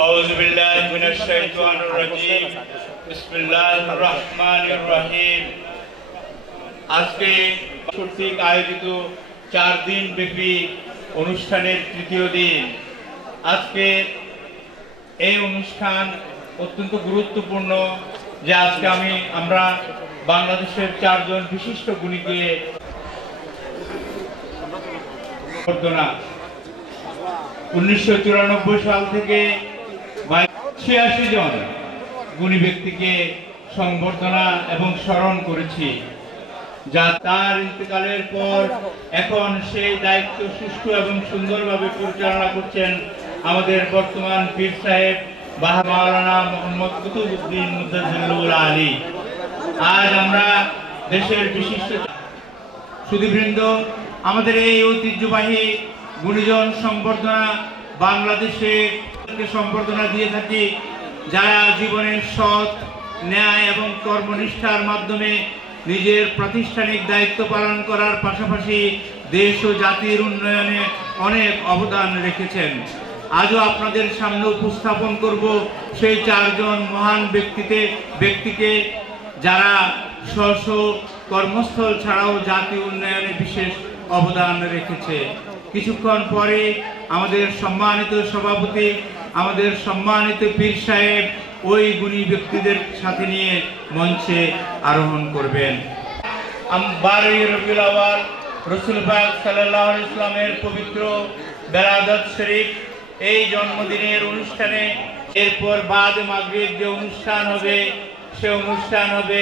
আউযু বিল্লাহি মিনাশ শাইতানির রাজীম। বিসমিল্লাহির রহমানির রহিম। আজকে কর্তৃক আয়োজিত 4 দিন ব্যাপী অনুষ্ঠানের তৃতীয় দিন। আজকে এই অনুষ্ঠান অত্যন্ত গুরুত্বপূর্ণ যে আজকে আমরা বাংলাদেশের 4 জন বিশিষ্ট গুণীকে 1994 সাল থেকে 86 জন গুণী ব্যক্তিকে সংবর্ধনা এবং স্মরণ করেছি, যা তার ইন্তেকালের পর এখন সেই দায়িত্ব সুষ্ঠু এবং সুন্দরভাবে পরিচালনা করছেন আমাদের বর্তমান পীর সাহেব মাওলানা মোহাম্মদ কুতুবউদ্দিন মুজাদ্দিদুল আলী। আজ আমরা দেশের বিশিষ্ট সুধীবৃন্দ, আমাদের এই ঐতিহ্যবাহী গুণীজন সংবর্ধনা বাংলাদেশে সংবর্ধনা দিয়ে থাকি যারা জীবনের সৎ, ন্যায় এবং কর্মনিষ্ঠার মাধ্যমে নিজের প্রাতিষ্ঠানিক দায়িত্ব পালন করার পাশাপাশি দেশ ও জাতির উন্নয়নে অনেক অবদান রেখেছেন। আজও আপনাদের সামনে উপস্থাপন করব সেই 4 জন মহান ব্যক্তিকে যারা স্ব কর্মস্থল ছাড়াও জাতি উন্নয়নে বিশেষ অবদান রেখেছে। কিছুক্ষণ পরে আমাদের সম্মানিত সভাপতি, আমাদের সম্মানিত পীর সাহেব ওই গুণী ব্যক্তিদের সাথে নিয়ে মঞ্চে আরোহণ করবেন। 12 রবিউল আউয়াল রাসূল পাক সাল্লাল্লাহু আলাইহি ওয়াসাল্লামের পবিত্র বেলাদত শরীফ এই জন্মদিনের অনুষ্ঠানে এরপর বাদ মাগরিব যে অনুষ্ঠান হবে সে অনুষ্ঠান হবে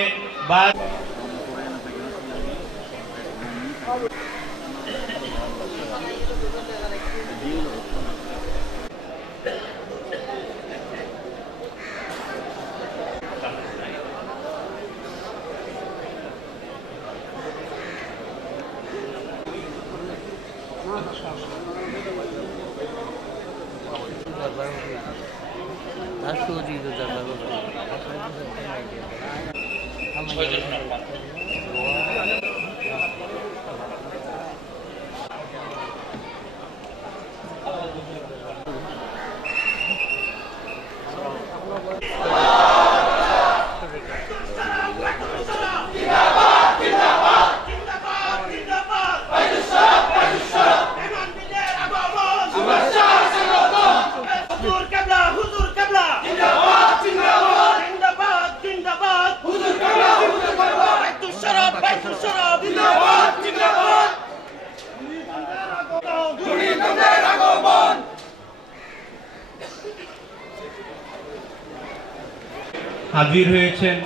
হাজির হয়েছেন,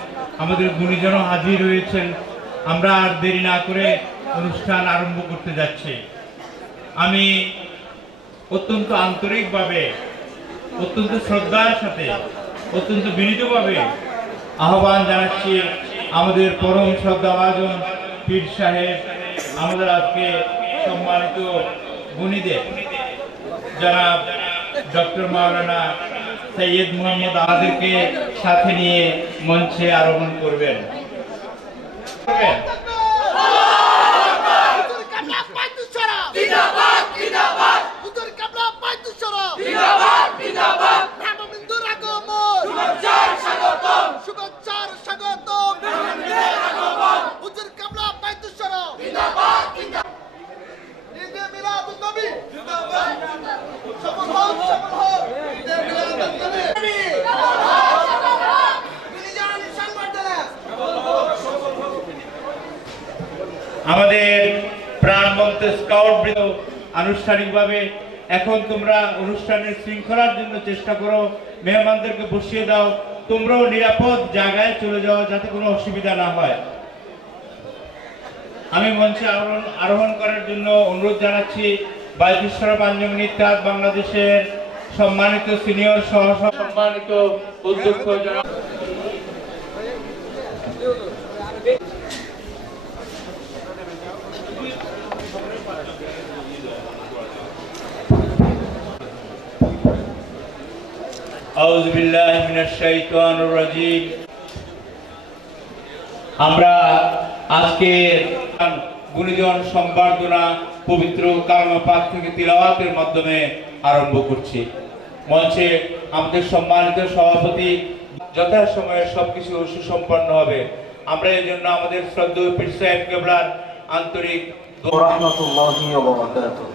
আমাদের গুণীজন হাজির হয়েছেন। আমরা আর দেরি না করে অনুষ্ঠান আরম্ভ করতে যাচ্ছি। আমি অত্যন্ত আন্তরিকভাবে, অত্যন্ত শ্রদ্ধার সাথে, অত্যন্ত বিনীতভাবে আহ্বান জানাচ্ছি আমাদের পরম শ্রদ্ধাভাজন পীর সাহেব, আমাদের আজকে সম্মানিত গুণীদের জনাব ডক্টর মাওলানা সৈয়দ মোহাম্মদ আলাদেরকে সাথে নিয়ে মঞ্চে আরোহণ করবেন। আমাদের প্রাণবন্ত স্কাউট বৃন্দ আনুষ্ঠানিকভাবে এখন তোমরা অনুষ্ঠানের শৃঙ্খলার জন্য চেষ্টা করো, মেহমানদেরকে বসিয়ে দাও, তোমরাও নিরাপদ জায়গায় চলে যাও যাতে কোনো অসুবিধা না হয়। আমি মঞ্চে আরোহণ করার জন্য অনুরোধ জানাচ্ছি বায়তুস শরফ আঞ্জুমান ইত্তেহাদ বাংলাদেশের সম্মানিত সিনিয়র সম্মানিত অধ্যক্ষ জনাব আউযু বিল্লাহি মিনাশ শাইতানির রাজীম। আমরা আজকে গুণীজন সংবর্ধনা পবিত্র কালামে পাক থেকে তিলাওয়াতের মাধ্যমে আরম্ভ করছি। মঞ্চে আমাদের সম্মানিত সভাপতি যথাসময়ে সবকিছু সুসম্পন্ন হবে। আমরা এই জন্য আমাদের শ্রদ্ধেয় পীর সাহেব কেবলার আন্তরিক রাহমাতুল্লাহি ওয়া বারাকাতুহু।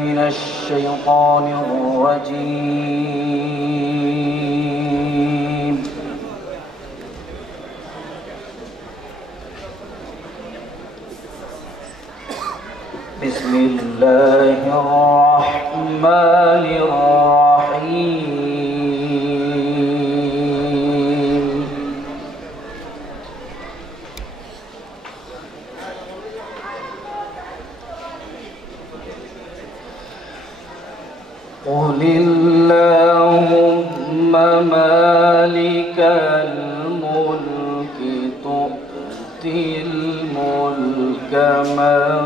মিনাশ শাইতানির রাজীম। বিসমিল্লাহির রাহমানির রাহিম। قل اللهم مالك الملك تؤتي الملك من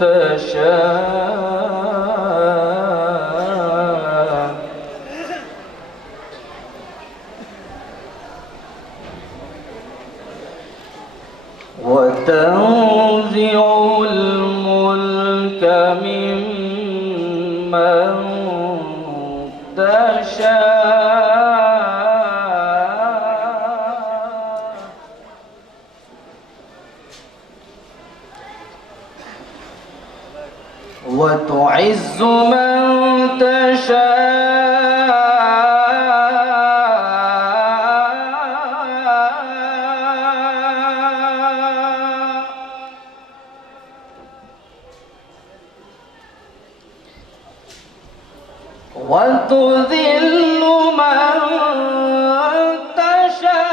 تشاء وتنزع الملك ممن تشاء وتعز من تشاء وتذل من تشاء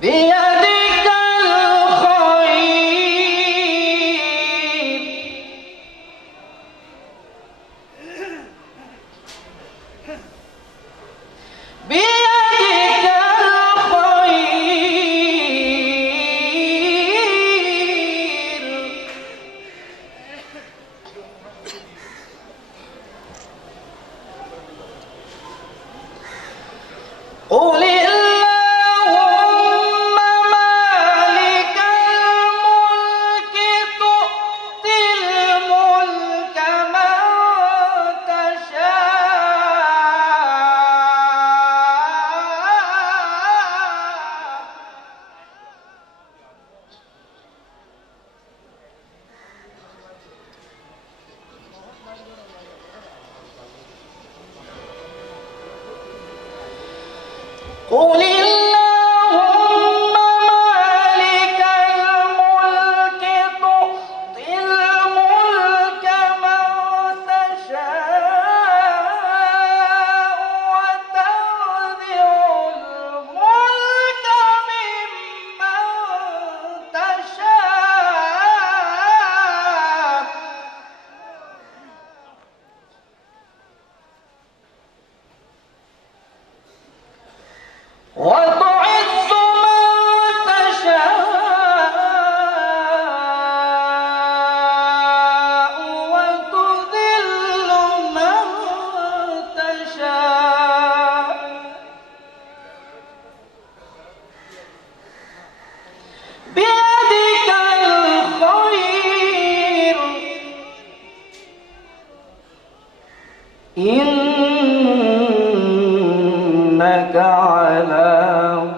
بيدك الخير بيدك الخير قل اللهم مالك الملك تؤتي الملك من تشاء قل اللهم مالك الملك تؤتي الملك من تشاء وتنزع الملك ممن تشاء وتعز من تشاء وتذل من تشاء بيدك الخير إنك على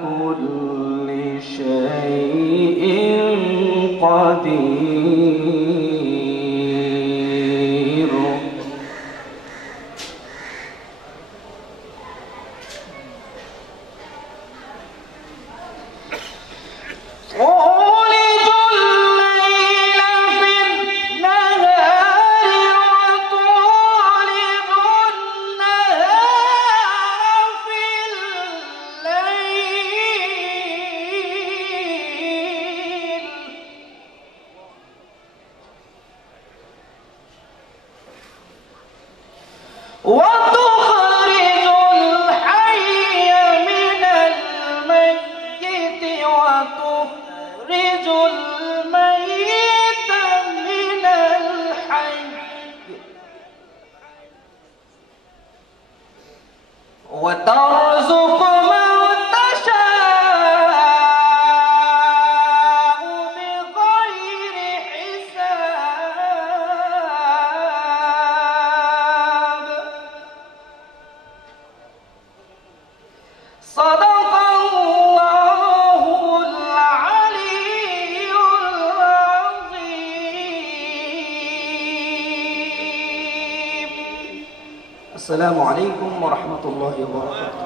كل شيء قدير. تولج الليل في النهار وتولج النهار في الليل وتخرج الحي من الميت وتخرج الميت من الحي وترزق من تشاء بغير حساب صدق الله العلي العظيم السلام عليكم ورحمة الله وبركاته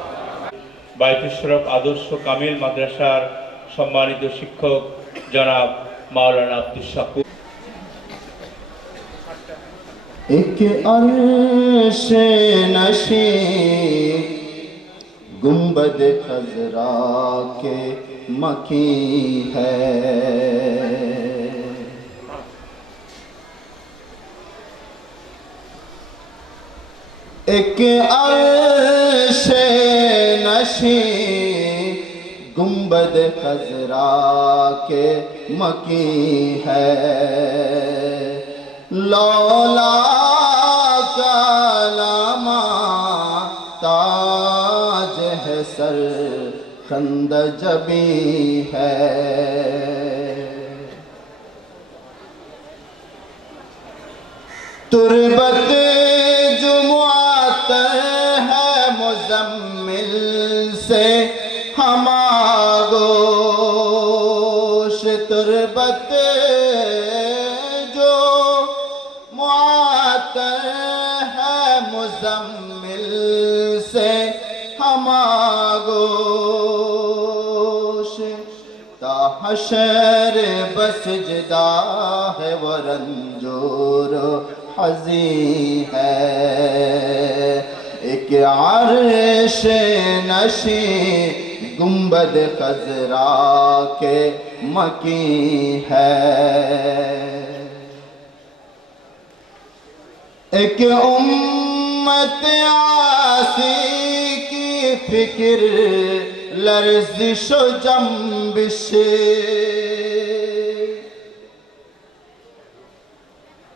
বাইতুল শরফ আদর্শ কামিল মাদ্রাসার সম্মানিত শিক্ষক জনাব মাওলানা আব্দুস শাকুর। ایک عرش نشی گنبد خضرا کے مکین ہے، ایک عرش نشی گنبد خضرا کے مکین ہے، لولا کلامہ تاج ہے سر خند جبی ہے، تربت جمعت ہے مزمل سے ہماگوش، تربت جو معطر ہے مزمل سے ہماگوش، تا حشر بسجدہ ہے وہ رنجور حزین ہے، ایک عرش نشی گنبد خضرا کے مکین ہے، ایک امت آسی کی فکر لرزش و جنبش،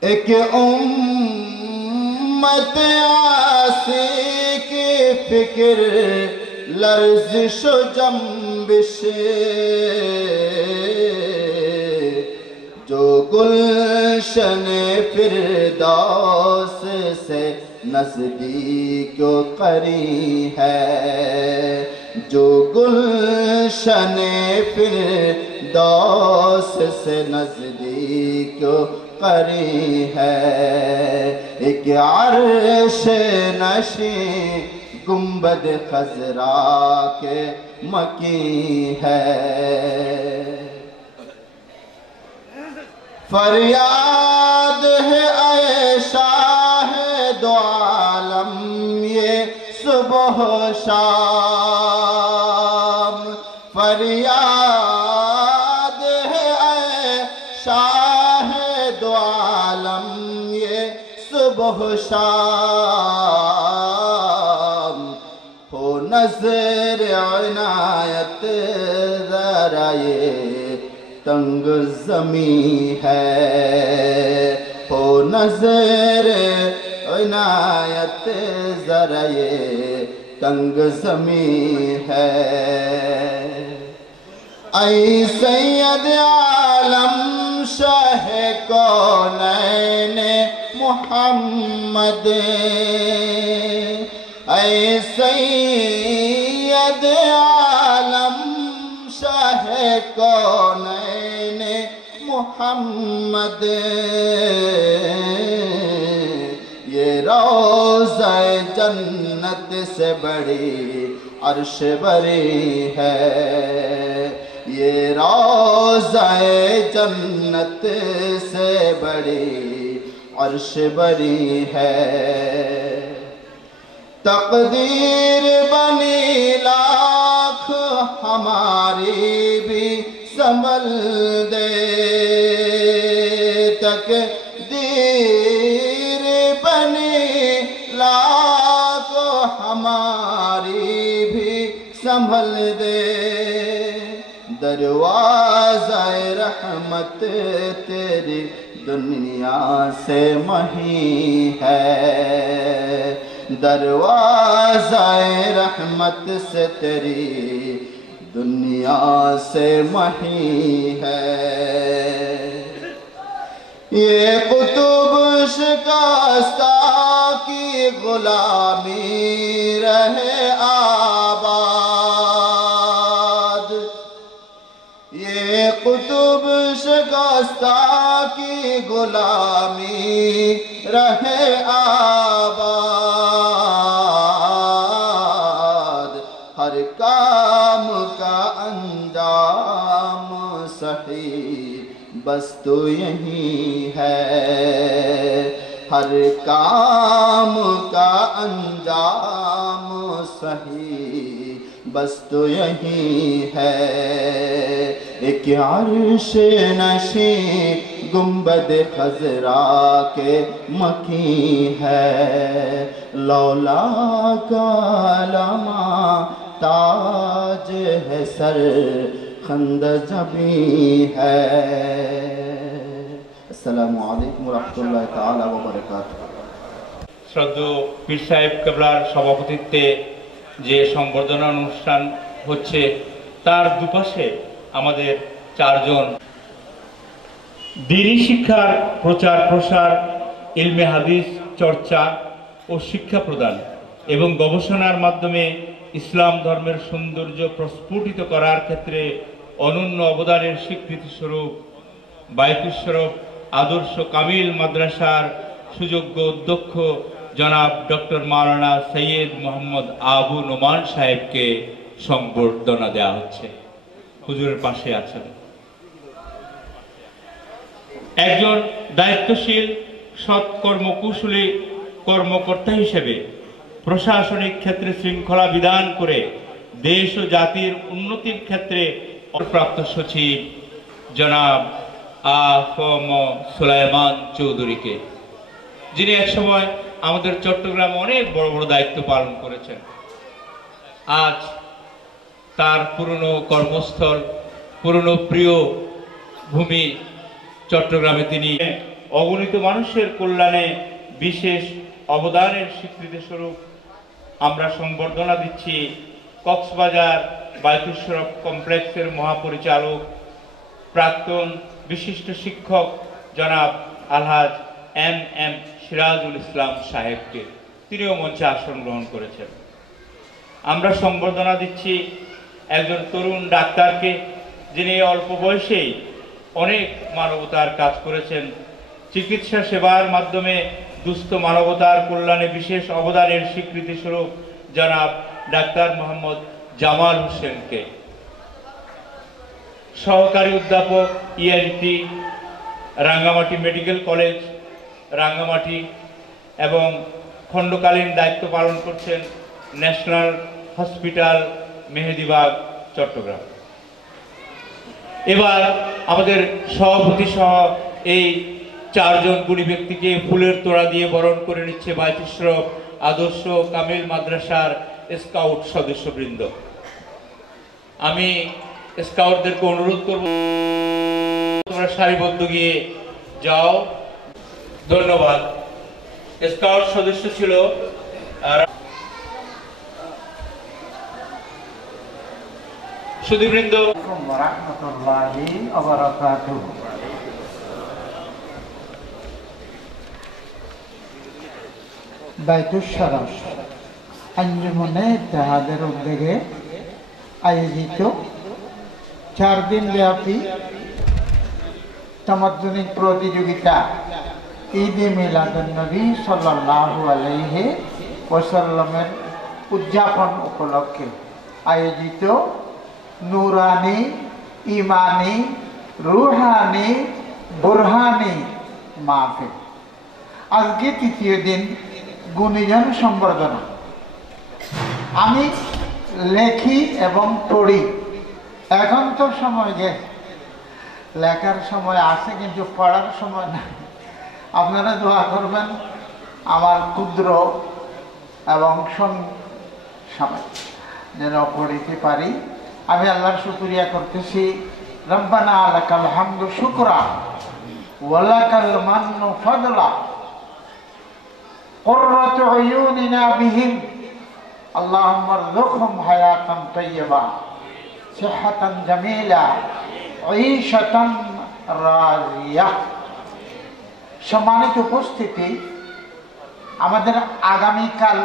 ایک امت آسی کی فکر لرزش و جنبش، جو گلشن فردوس سے نزدیک و قریب ہے، جو گلشن فردوس سے نزدیک و قریب ہے، ایک عرش نشی گنبد خضرا کے مکین ہے، فریاد ہے اے شاہ دو عالم یہ صبح و شام، فریاد ہے اے شاہ دو عالم یہ صبح و شام، ہو نظر عنایت ذرا یہ تنگ زمین ہے، ہو نظر عنایت ذرا یہ تنگ زمین ہے، اے سید عالم شاہ کونین محمد، اے سید عالم شاہ کونین محمد، یہ روضہ جنت سے بڑی عرش بری ہے، یہ روضہ جنت سے بڑی عرش بری ہے، تقدیر بنی لاکھ ہماری بھی سنبھل دے، تقدیر بنی لاکھ ہماری بھی سنبھل دے، دروازہ رحمت تیری دنیا سے مہی ہے، दरवाज़ाए रहमत से तेरी दुनिया से मही है। ये कुतुब शिकस्ता की गुलामी रहे आबाद, ये कुतुब शिकस्ता की गुलामी रहे आबाद। हर काम का अंजाम सही बस तो यही है, हर काम का अंजाम सही बस तो यही है। एक अर्श नशी गुंबद खजरा के मकी है, लौला का लमा ताज है सर खंद जबी है। अस्सलामु अलैकुम वरहमतुल्लाहि ताला व बाराकातुहू। শ্রদ্ধেয় পীর সাহেব কেবলার সভাপতিত্বে যে সংবর্ধনা অনুষ্ঠান হচ্ছে তার দুপাশে আমাদের চারজন দ্বীনি শিক্ষার প্রচার প্রসার, ইলমে হাদিস চর্চা ও শিক্ষা প্রদান এবং গবেষণার মাধ্যমে ইসলাম ধর্মের সৌন্দর্য প্রস্ফুটিত করার ক্ষেত্রে অনন্য অবদানের স্বীকৃতিস্বরূপ বায়তুশ শরফ আদর্শ কামিল মাদ্রাসার সুযোগ্য অধ্যক্ষ জনাব ডক্টর মাওলানা সৈয়দ মোহাম্মদ আবু নোমান সাহেবকে সংবর্ধনা দেওয়া হচ্ছে। হুজুরের পাশে আছেন। একজন দায়িত্বশীল সৎ কর্মকুশলী কর্মকর্তা হিসেবে প্রশাসনিক ক্ষেত্রে শৃঙ্খলা বিধান করে দেশ ও জাতির উন্নতির ক্ষেত্রে প্রাপ্ত সচিব জনাব আফম সুলাইমান চৌধুরীকে, যিনি একসময় আমাদের চট্টগ্রামে অনেক বড় বড় দায়িত্ব পালন করেছেন। আজ তার পুরনো কর্মস্থল, পুরনো প্রিয় ভূমি চট্টগ্রামে তিনি অগণিত মানুষের কল্যাণে বিশেষ অবদানের স্বীকৃতি স্বরূপ আমরা সংবর্ধনা দিচ্ছি কক্সবাজার বায়তুশ শরফ কমপ্লেক্সের মহাপরিচালক প্রাক্তন বিশিষ্ট শিক্ষক জনাব আলহাজ এম এম সিরাজুল ইসলাম সাহেবকে। তিনিও মঞ্চে আসন গ্রহণ করেছেন। আমরা সংবর্ধনা দিচ্ছি একজন তরুণ ডাক্তারকে, যিনি অল্প বয়সেই অনেক মানবতার কাজ করেছেন। চিকিৎসা সেবার মাধ্যমে দুস্থ মানবতার কল্যাণে বিশেষ অবদানের স্বীকৃতি স্বরূপ জনাব ডাক্তার মোহাম্মদ জামাল হোসেনকে। সহকারী অধ্যাপক ENT Rangamati medical college Rangamati এবং খণ্ডকালীন দায়িত্ব পালন করছেন ন্যাশনাল হসপিটাল মেহেদিবাগ চট্টগ্রাম। এবার আমাদের সভাপতি সহ এই চারজন গুণী ব্যক্তিকে ফুলের তোড়া দিয়ে বরণ করে নিচ্ছে বায়তুশ শরফ আদর্শ কামিল মাদ্রাসার স্কাউট সদস্যবৃন্দ। আমি স্কাউটদেরকে অনুরোধ করব তোমরা সারিবদ্ধ গিয়ে যাও। ধন্যবাদ। স্কাউট সদস্য ছিল সুধীবৃন্দ। বায়তুশ শরফ আঞ্জুমানে ইত্তেহাদের উদ্যোগে আয়োজিত 4 দিন ব্যাপী তামাদ্দুনি প্রতিযোগিতা ঈদে মিলাদুন নবী সাল্লাল্লাহু আলাইহি ওয়াসাল্লামের উদযাপন উপলক্ষে আয়োজিত নুরানি, ইমানি, রুহানি, বুরহানি মাহফিল। আজকে তৃতীয় দিন গুণীজন সম্বর্ধনা। আমি লেখি এবং পড়ি, এখন তো সময় গেছে, লেখার সময় আছে কিন্তু পড়ার সময় না। আপনারা দোয়া করবেন আমার ক্ষুদ্র এবং সময় যেন পড়িতে পারি। আমি আল্লাহর শুকরিয়া করতেছি। রব্বানা লাকাল হামদু শুকরা ওয়া লাকাল মান্নু ফাদলা قرة عيوننا بهم اللهم ارزقهم حياة طيبة صحة جميلة عيشة راضية। সম্মানিত উপস্থিতি, আমাদের আগামীকাল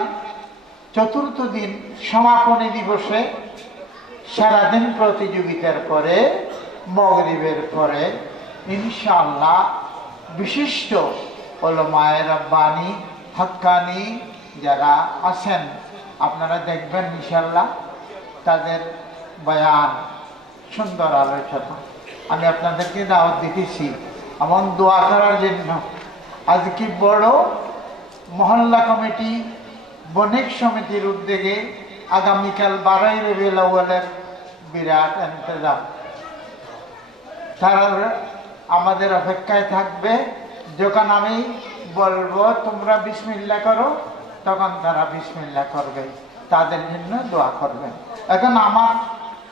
চতুর্থ দিন সমাপনী দিবসে সারাদিন প্রতিযোগিতার পরে মাগরিবের পরে ইনশাআল্লাহ বিশিষ্ট উলামায়ে রাব্বানী হাক্কানি যারা আছেন আপনারা দেখবেন ইনশাআল্লাহ তাদের বয়ান, সুন্দর আলোচনা। আমি আপনাদেরকে দাওয়াত দিতেছি এমন দোয়া করার জন্য। আজকে বড় মহল্লা কমিটি বণিক সমিতির উদ্যোগে আগামীকাল 12 রবিউল আউয়ালের বিরাট ইন্তজাম। তারা আমাদের অপেক্ষায় থাকবে। যখন আমি বলবো তোমরা বিসমিল্লাহ করো তখন তারা বিসমিল্লাহ করবে, তাদের জন্য দোয়া করবেন। এখন আমার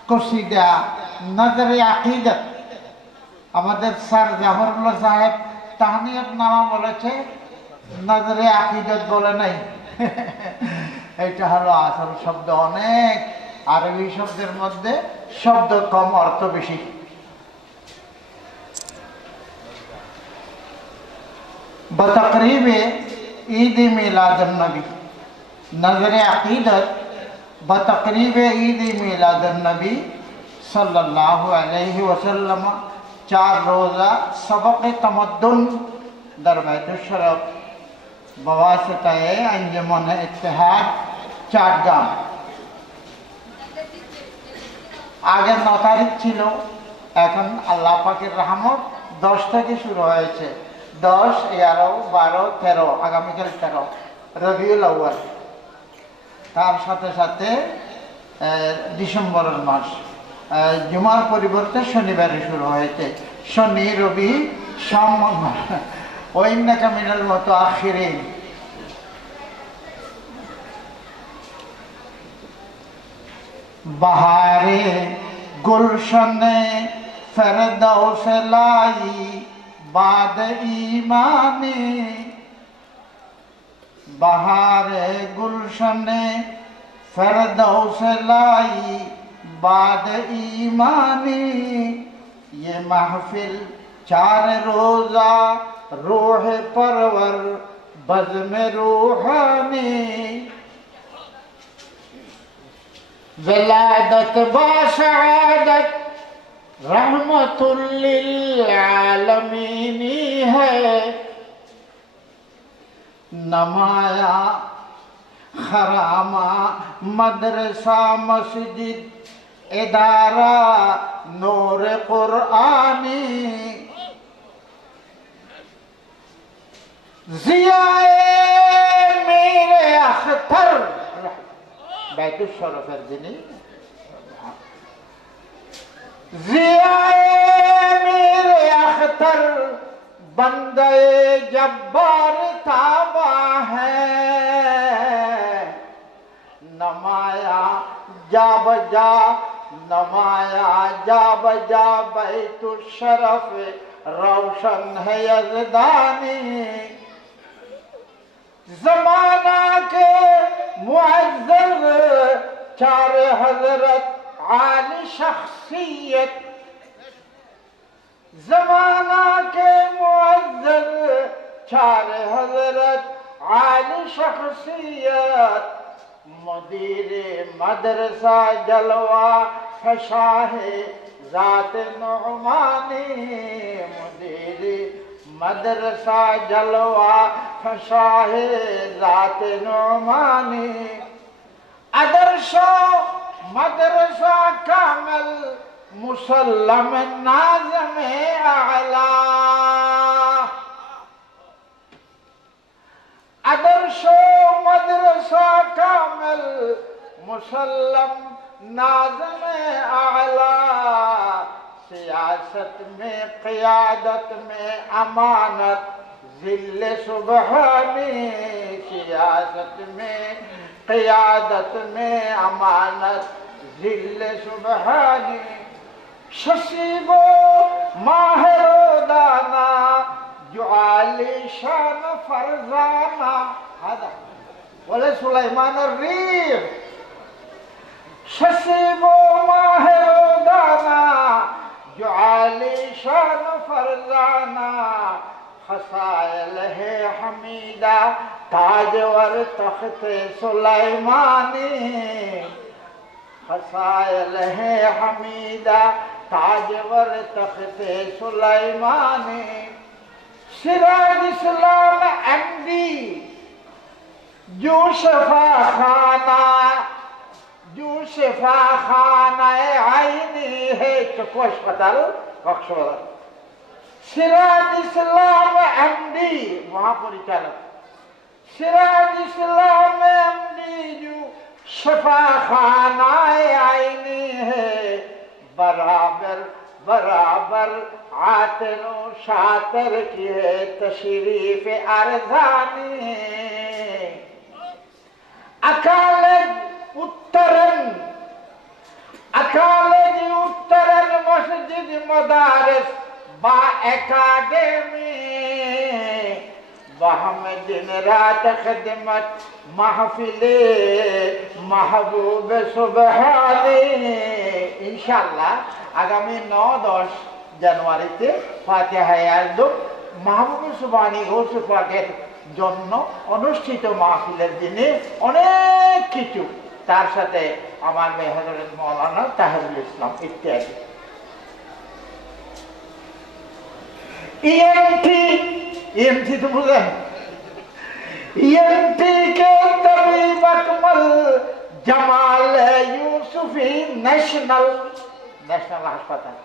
কসিদা নজরে আকিদত আমাদের স্যার জাফরুল্লাহ সাহেব তাহনিয়ত নামা বলেছে, নজরে আকিদত বলে নাই। এটা হলো আসল শব্দ। অনেক আরবি শব্দের মধ্যে শব্দ কম, অর্থ বেশি। बतकरीबे ईद मिलादुन्नबी नजर अकीदत बतकरीबे ईद मिलादुन्नबी सल्लल्लाहु अलैहि वसल्लम 4 रोज़ा सबक तमद्दुन दर बैतुल शरफ बवासिताए अंजुमन इत्तेहाद चाटगाम। आगे 9 तारीख ছিল, এখন আল্লাহ পাকের রহমত 10 থেকে শুরু হয়েছে। 10, 11, 12, 13, আগামীকাল 13 রবিউল আউয়াল। তার সাথে সাথে ডিসেম্বরের মাস জুমার পরিবর্তে শনিবারে শুরু হয়েছে। শনি, রবি, সোম, মঙ্গল। ওয়াইন্নাকা মিনাল মুতাআখিরিন। বাহারে গুলশনে ফেরদৌস লাই बाद ईमाने बहारे गुलशने फरदौस लाई बाद ईमाने। ये महफिल 4 रोज़ा रूह परवर बज़्म रूहानी। विलादत बाशहादत रहमतुल लिल आलमीनी है। नमाया खरामा मदरसा मस्जिद इदारा नूर कुरआनी। जियाए मेरे अख्तर बैतुल शरफेर जिनी जियाए मेरे अख्तर बंदे जब्बार ताबा है। नमाया जा बजा नमाया जा बजा बैतुल शरफ रोशन है यज़दानी। जमाना के मुअज़्ज़ज़ 4 हज़रत आली शख्सियत। जमाना के मुअज़्ज़ज़ 4 हज़रत आली शख्सियत। मुदीर मदरसा जलवा फशाहे ज़ात नुमानी। मुदीर मदरसा जलवा फशाहे ज़ात नुमानी। आदर्शो मदरसा कामिल मुसल्लम नाज़म आला। आदर्शो मदरसा कामिल मुसल्लम नाज़म आला। सियासत में क़ियादत में अमानत ज़िल्ल सुबहानी। सियासत में क़ियादत में अमानत ज़िल्ल सुबहानी। शसीबो माहिरो दाना जो आली शान फरजाना। বলে সুলাইমানের রিহ शशिब माहिर दाना जो आली शान फरजाना खसायल है हमीदा ताजवर तख्ते सुलाइमानी खसायल है हमीदा ताजवर तख्ते सुलाइमानी सिराज इस्लाम एमडी जो शफा खाना जो शिफा खाना आईनी है चक्कू अस्पताल कक्सबाजार सिराज इस्लाम एमडी महापरिचालक सिराज इस्लाम एमडी जो शिफा खाना आईनी है बराबर बराबर आतरो शातर की है तशरीफ अरजानी अकाल उत्तरन मस्जिद मदारस बा एकाडेमी वहाँ में दिन रात खिदमत महफिले महबूब सुबहानी इंशाल्लाह आगामी 9-10 জানুয়ারিতে ফাতিহা আযম মাহবুব সুবহানী গৌস পাকের জন্য অনুষ্ঠিত মাহফিলের দিনে অনেক কিছু তার সাথে আমার হযরত মাওলানা তাহিরুল ইসলাম ইত্যাদি ईएमटी तो बुझें ईएमटी के तबीब अकमल जमाल यूसुफी नेशनल अस्पताल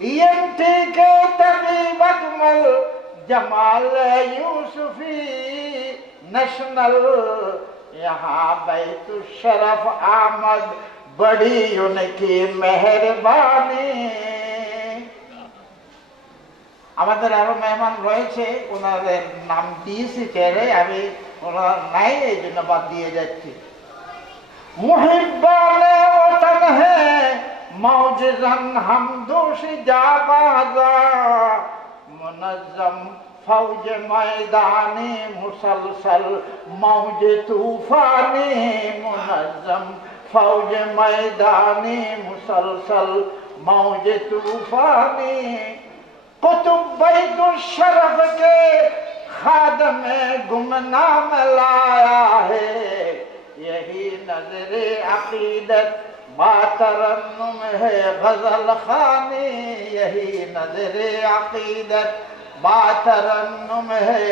ईएमटी के तबीब अकमल जमाल यूसुफी नेशनल यहाँ बैतुशरफ आमद बड़ी उनकी मेहरबानी আমাদের আরো মেহমান রয়েছে ওনাদের নাম দিয়েছি চেয়ারে আমি ওনার নাই এই জন্য বাদ দিয়ে যাচ্ছি মুহিব্বানে ওতন হে মৌজজান হামদোশ জাবাজা মুনজ্জম फौज मैदानी मुसलसल मौज तूफानी मुनज्जम फौज मैदानी मुसलसल मौज तूफानी कुतुब बैतुशरफ के खादम गुमनाम लाया है यही नजरे अकीदत बातरन्नुम है गजल खानी यही नजरे अकीदत बातरन्नुम है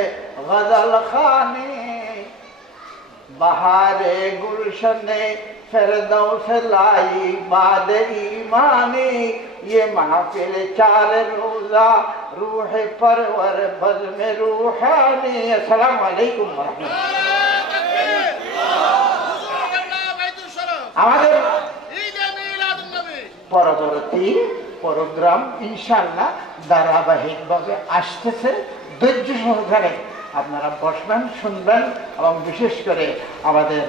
गजल खानी बहारे गुलशने फिरदौस लाई बाद ईमानी ये महफिल 4 रोजा रूह परवर बज़्म रूहानी अस्सलाम वालेकुम আমাদের পরবর্তী প্রোগ্রাম ইনশাআল্লাহ ধারাবাহিকভাবে আসতেছে ধৈর্য সহকারে আপনারা বসবেন শুনবেন এবং বিশেষ করে আমাদের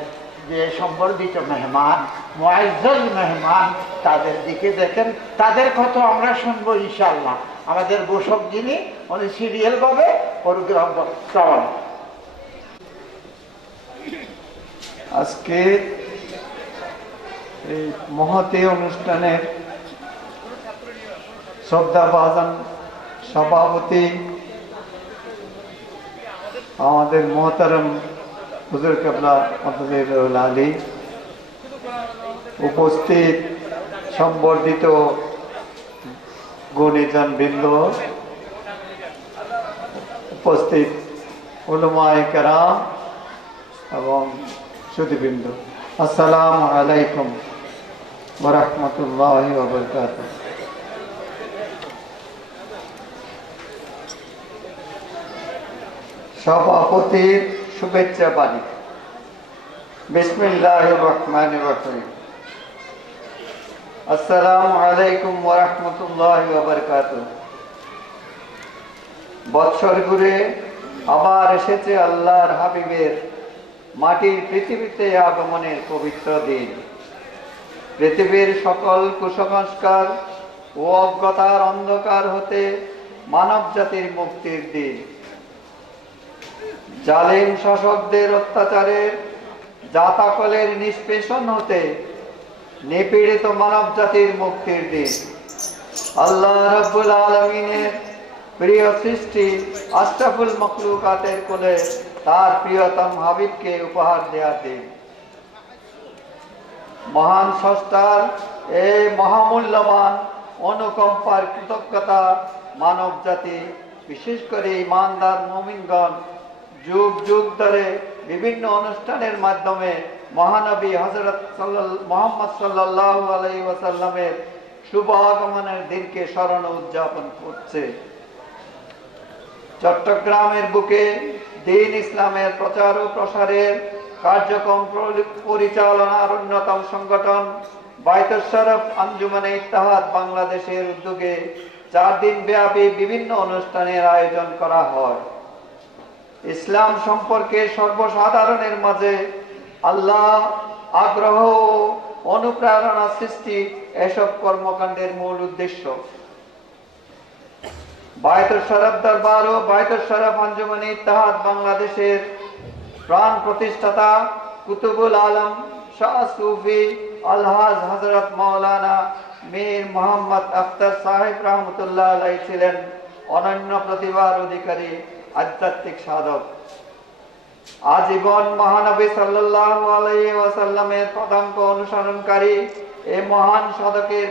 যে সম্বর্ধিত মেহমান মুআজ্জাজ মেহমান তাদের দিকে দেখেন তাদের কথা আমরা শুনবো ইনশাআল্লাহ আমাদের ঘোষক যিনি উনি সিরিয়াল ভাবে প্রোগ্রাম চালান আজকে এই মহতী অনুষ্ঠানের শ্রদ্ধাভাজন সভাপতি আমাদের মোহতারম হুজুর কেবলা মদদুল আলী উপস্থিত সম্বর্ধিত গুণীজন বৃন্দ উপস্থিত উলামায়ে কেরাম এবং সুধীবৃন্দ আসসালামু আলাইকুম ওয়া রাহমাতুল্লাহি ওয়া বারাকাতুহু সভাপতির শুভেচ্ছা বাণী বিসমিল্লাহির রহমানির রহিম আসসালামু আলাইকুম ওয়া রাহমাতুল্লাহি ওয়া বারাকাতুহু বৎসর ঘুরে আবার এসেছে আল্লাহর হাবিবের মাটির পৃথিবীতে আগমনের পবিত্র দিন পৃথিবীর সকল কুসংস্কার ও অজ্ঞতার অন্ধকার হতে মানব জাতির মুক্তির দিন জালিম শাসকদের অত্যাচারের জাতাকলের নিষ্পেষণ হতে নিপীড়িত মানব জাতির মুক্তির দিন। আল্লাহ রাব্বুল আলামিনের প্রিয় সৃষ্টি আশরাফুল মখলুকাতের কোলে তার প্রিয়তম হাবিবকে উপহার দেওয়ার দিন। মহান স্রষ্টার এই মহামূল্যবান অনুকম্পার কৃতজ্ঞতা মানব জাতি, বিশেষ করে ইমানদার মুমিনগণ যুগ যুগ ধরে বিভিন্ন অনুষ্ঠানের মাধ্যমে মহানবী হযরত মুহাম্মদ সাল্লাল্লাহু আলাইহি ওয়াসাল্লামের শুভ আগমনের দিনকে স্মরণ উদযাপন করছে। চট্টগ্রামের বুকে দ্বীন ইসলামের প্রচার ও প্রসারের কার্যক্রম পরিচালনার অন্যতম সংগঠন বায়তুশ শরফ আঞ্জুমানে ইত্তেহাদ বাংলাদেশের উদ্যোগে 4 দিন ব্যাপী বিভিন্ন অনুষ্ঠানের আয়োজন করা হয়। ইসলাম সম্পর্কে সর্বসাধারণের মাঝে আল্লাহ আগ্রহ ও অনুপ্রেরণা সৃষ্টি এসব কর্মকাণ্ডের মূল উদ্দেশ্য। বায়তুশ শরফ দরবার ও বায়তুশ শরফ আঞ্জুমানে ইত্তেহাদ বাংলাদেশের প্রাণ প্রতিষ্ঠাতা কুতুবুল আলম শাহ সুফি আলহাজ হযরত মাওলানা মীর মোহাম্মদ আখতার সাহেব রহমতুল্লাহ আলাইহি ছিলেন অনন্য প্রতিভার অধিকারী আধ্যাত্মিক সাধক। আজীবন মহানবী সাল্লাল্লাহু আলাইহি ওয়াসাল্লামের পদাঙ্ক অনুসরণকারী এই মহান সাধকের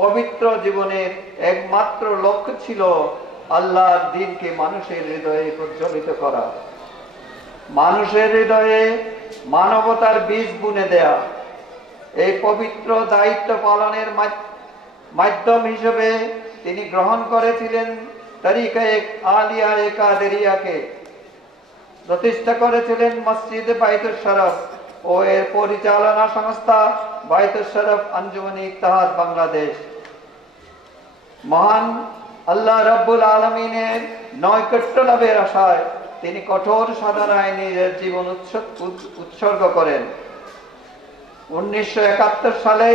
পবিত্র জীবনের একমাত্র লক্ষ্য ছিল আল্লাহর দ্বীনকে মানুষের হৃদয়ে প্রজ্বলিত করা, মানুষের হৃদয়ে মানবতার বীজ বুনে দেয়া। এই পবিত্র দায়িত্ব পালনের মাধ্যম হিসেবে তিনি গ্রহণ করেছিলেন তরিকায়ে আলিয়া কাদেরিয়াকে, প্রতিষ্ঠা করেছিলেন মসজিদ বায়তুশ শরফ ও এর পরিচালনা সংস্থা বায়তুশ শরফ আঞ্জুমানে ইত্তেহাদ বাংলাদেশ। মহান আল্লাহ রাব্বুল আলামিনের নৈকট্য লাভের আশায় তিনি কঠোর সাধনায় নিজের জীবন উৎসর্গ করেন। 1971 সালে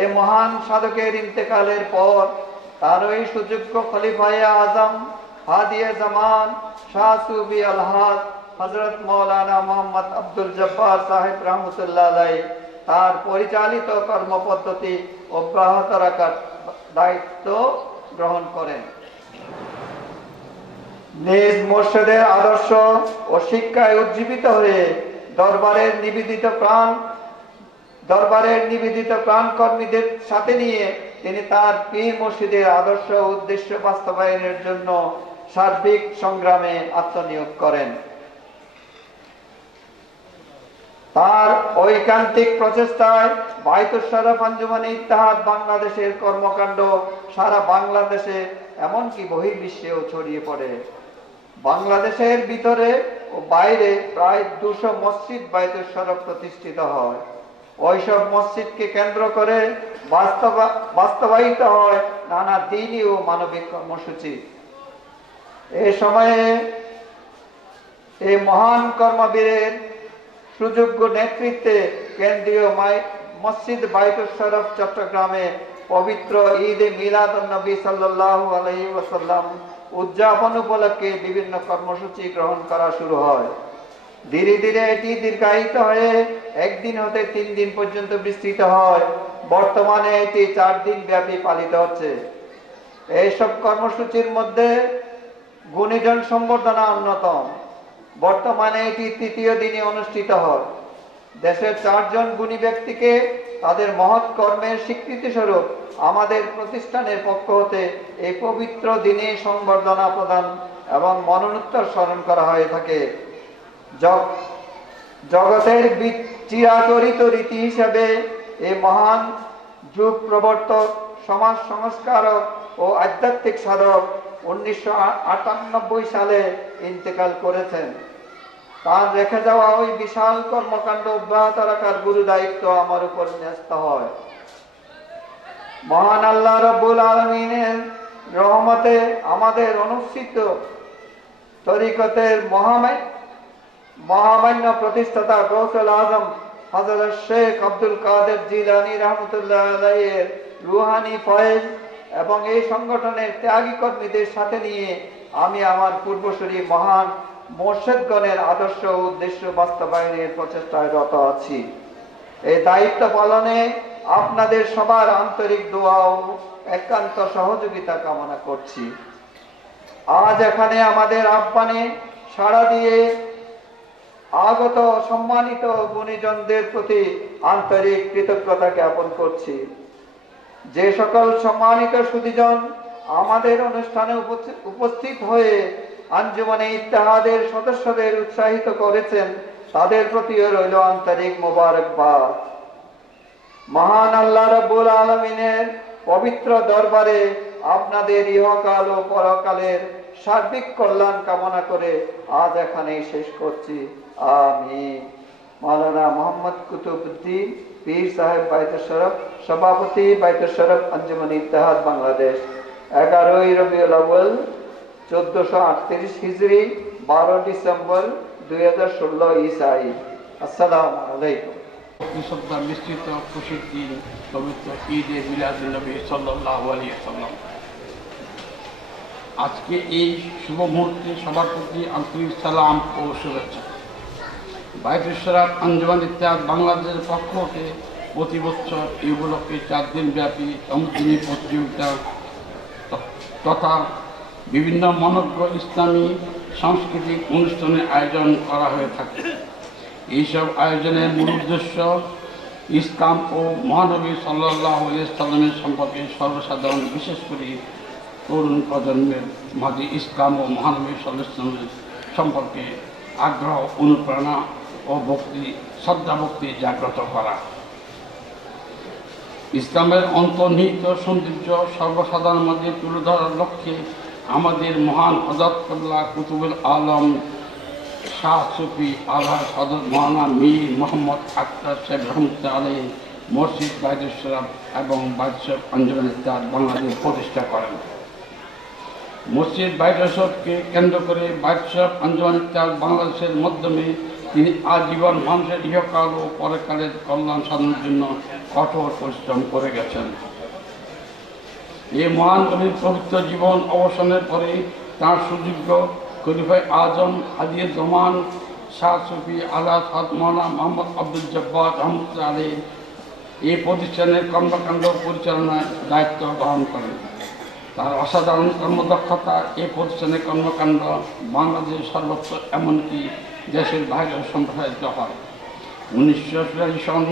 এই মহান সাধকের ইন্তেকালের পর তারই সুযোগ্য খলিফায়ে আজম হাদিয়ে জামান শাহ সুফি আলহাজ হযরত মাওলানা মুহাম্মদ আব্দুল জব্বার সাহেব রহমতুল্লাহ আলাইহি তার পরিচালিত কর্মপদ্ধতি অব্যাহত রাখার দায়িত্ব গ্রহণ করেন। নিজ মুর্শিদের আদর্শ ও শিক্ষায় উজ্জীবিত হয়ে দরবারের নিবেদিত প্রাণ কর্মীদের সাথে নিয়ে তিনি তার পীর মুর্শিদের আদর্শ উদ্দেশ্য বাস্তবায়নের জন্য সার্বিক সংগ্রামে আত্মনিয়োগ করেন। তার ঐকান্তিক প্রচেষ্টায় বায়তুশ শরফ আঞ্জুমানে ইত্তেহাদ বাংলাদেশের কর্মকাণ্ড সারা বাংলাদেশে এমনকি বহির্বিশ্বেও ছড়িয়ে পড়ে। বাংলাদেশের ভিতরে ও বাইরে প্রায় 200 মসজিদ বায়তুশ শরফ প্রতিষ্ঠিত হয়। ওইসব মসজিদকে কেন্দ্র করে বাস্তবায়িত হয় নানা দ্বীনি ও মানবিক কর্মসূচি। এই সময়ে এই মহান কর্মবীরের সুযোগ্য নেতৃত্বে কেন্দ্রীয় মসজিদ বায়তুশ শরফ চট্টগ্রামে পবিত্র ঈদে মিলাদুন্নবী সাল্লাল্লাহু আলাইহি ওয়াসাল্লাম উদযাপন উপলক্ষে বিভিন্ন কর্মসূচি গ্রহণ করা শুরু হয়। ধীরে ধীরে এটি দীর্ঘায়িত হয়ে 1 দিন হতে 3 দিন পর্যন্ত বিস্তৃত হয়। বর্তমানে এটি 4 দিন ব্যাপী পালিত হচ্ছে। এইসব কর্মসূচির মধ্যে গুণীজন সম্বর্ধনা অন্যতম। বর্তমানে এটি 3য় দিনে অনুষ্ঠিত হয়। দেশের 4 জন গুণী ব্যক্তিকে তাদের মহৎ কর্মের স্বীকৃতি স্বরূপ আমাদের প্রতিষ্ঠানের পক্ষ হতে এই পবিত্র দিনে সংবর্ধনা প্রদান এবং মরণোত্তর স্মরণ করা হয়ে থাকে। জগতের চিরাচরিত রীতি হিসেবে এই মহান যুগ প্রবর্তক, সমাজ সংস্কারক ও আধ্যাত্মিক সাধক 1998 সালে ইন্তেকাল করেছেন। তার রেখে যাওয়া ওই বিশাল কর্মকাণ্ড অব্যাহত রাখার গুরু দায়িত্ব আমার উপর ন্যস্ত হয়। মহান আল্লাহ রাব্বুল আলামিনের রহমতে আমাদের অনুষ্ঠিত তরিকতের মহামান্য প্রতিষ্ঠাতা গৌসুল আজম হযরত শেখ আব্দুল কাদের জিলানী রহমতুল্লাহ আলাইহির রুহানি ফয়েজ এবং এই সংগঠনের ত্যাগী কর্মীদের সাথে নিয়ে আমি আমার পূর্বসূরি মহান মোর্শেদগণের আদর্শ ও উদ্দেশ্য বাস্তবায়নের প্রচেষ্টায় রত আছি। এই দায়িত্ব পালনে আপনাদের সবার আন্তরিক দোয়া ও একান্ত সহযোগিতা কামনা করছি। আজ এখানে আমাদের আহ্বানে সাড়া দিয়ে আগত সম্মানিত গুণীজনদের প্রতি আন্তরিক কৃতজ্ঞতা জ্ঞাপন করছি। যে সকল সম্মানিত সুধীজন আমাদের অনুষ্ঠানে উপস্থিত হয়ে আঞ্জুমানে ইত্তেহাদের সদস্যদের উৎসাহিত করেছেন, তাদের প্রতিও রইল আন্তরিক মোবারকবাদ। মহান আল্লাহ রাব্বুল আলামিনের পবিত্র দরবারে আপনাদের ইহকাল ও পরকালের সার্বিক কল্যাণ কামনা করে আজ এখানেই শেষ করছি। আমিন। মাওলানা মোহাম্মদ কুতুবউদ্দিন পীর সাহেব বাইতুল শরফ, সভাপতি বাইতুল শরফ আঞ্জুমান ইত্তেহাদ বাংলাদেশ। 11ই রবিউল আউয়াল 1438 হিজরি, 12 ডিসেম্বর 2016 ঈসাই। আসসালামু আলাইকুম। শ্রদ্ধা মিশ্রিত খুশির দিন পবিত্র ঈদে মিলাদুন্নবী সাল্লাল্লাহু আলাইহি ওয়াসাল্লাম। আজকে এই শুভ মুহূর্তে সবার প্রতি আন্তরিক সালাম ও শুভেচ্ছা। বাইতুল শরফ আঞ্জুমান ইত্তেহাদ বাংলাদেশের পক্ষ হতে প্রতি বছর এই উপলক্ষে 4 দিন ব্যাপী অমুদিনী প্রতিযোগিতা তথা বিভিন্ন মনজ্ঞ ইসলামী সাংস্কৃতিক অনুষ্ঠানের আয়োজন করা হয়ে থাকে। এইসব আয়োজনের মূল উদ্দেশ্য ইসলাম ও মহানবী সাল্লাল্লাহু আলাইহি সাল্লামের সম্পর্কে সর্বসাধারণ, বিশেষ করে তরুণ প্রজন্মের মাঝে ইসলাম ও মহানবী সাল্লাল্লাহু আলাইহি সাল্লামের সম্পর্কে আগ্রহ, অনুপ্রেরণা ও শ্রদ্ধা ভক্তি জাগ্রত করা। ইসলামের অন্তর্নিহিত সৌন্দর্য সর্বসাধারণের মধ্যে তুলে ধরার লক্ষ্যে আমাদের মহান হযরতুল্লাহ কুতুবুল আলম শাহ সুফি আলহাজ হযরত মাওলানা মীর মোহাম্মদ আখতার সাহেব রহমতুল্লাহ আলাইহি মসজিদ বাইতুল শরফ এবং বাইতুল শরফ আঞ্জুমান ইত্তেহাদ বাংলাদেশ প্রতিষ্ঠা করেন। মসজিদ বাইতুল শরফকে কেন্দ্র করে বাইতুল শরফ আঞ্জুমান ইত্তেহাদ বাংলাদেশের মাধ্যমে তিনি আজীবন মানুষের ইহকাল ও পরকালের কল্যাণ সাধনের জন্য কঠোর পরিশ্রম করে গেছেন। এই মহান কবির পবিত্র জীবন অবসানের পরে তাঁর সুযোগ্য খলিফায়ে আজম হাদিয়ে জমান শাহ সুফি আলহাজ হযরত মাওলানা মোহাম্মদ আব্দুল জব্বার রহমতুল্লাহ আলাইহি এই প্রতিষ্ঠানের কর্মকাণ্ড পরিচালনার দায়িত্ব গ্রহণ করেন। তার অসাধারণ কর্মদক্ষতা এই প্রতিষ্ঠানের কর্মকাণ্ড বাংলাদেশের সর্বত্র, এমনকি দেশের বাইরেও সম্প্রসারিত হয়। 1946 সন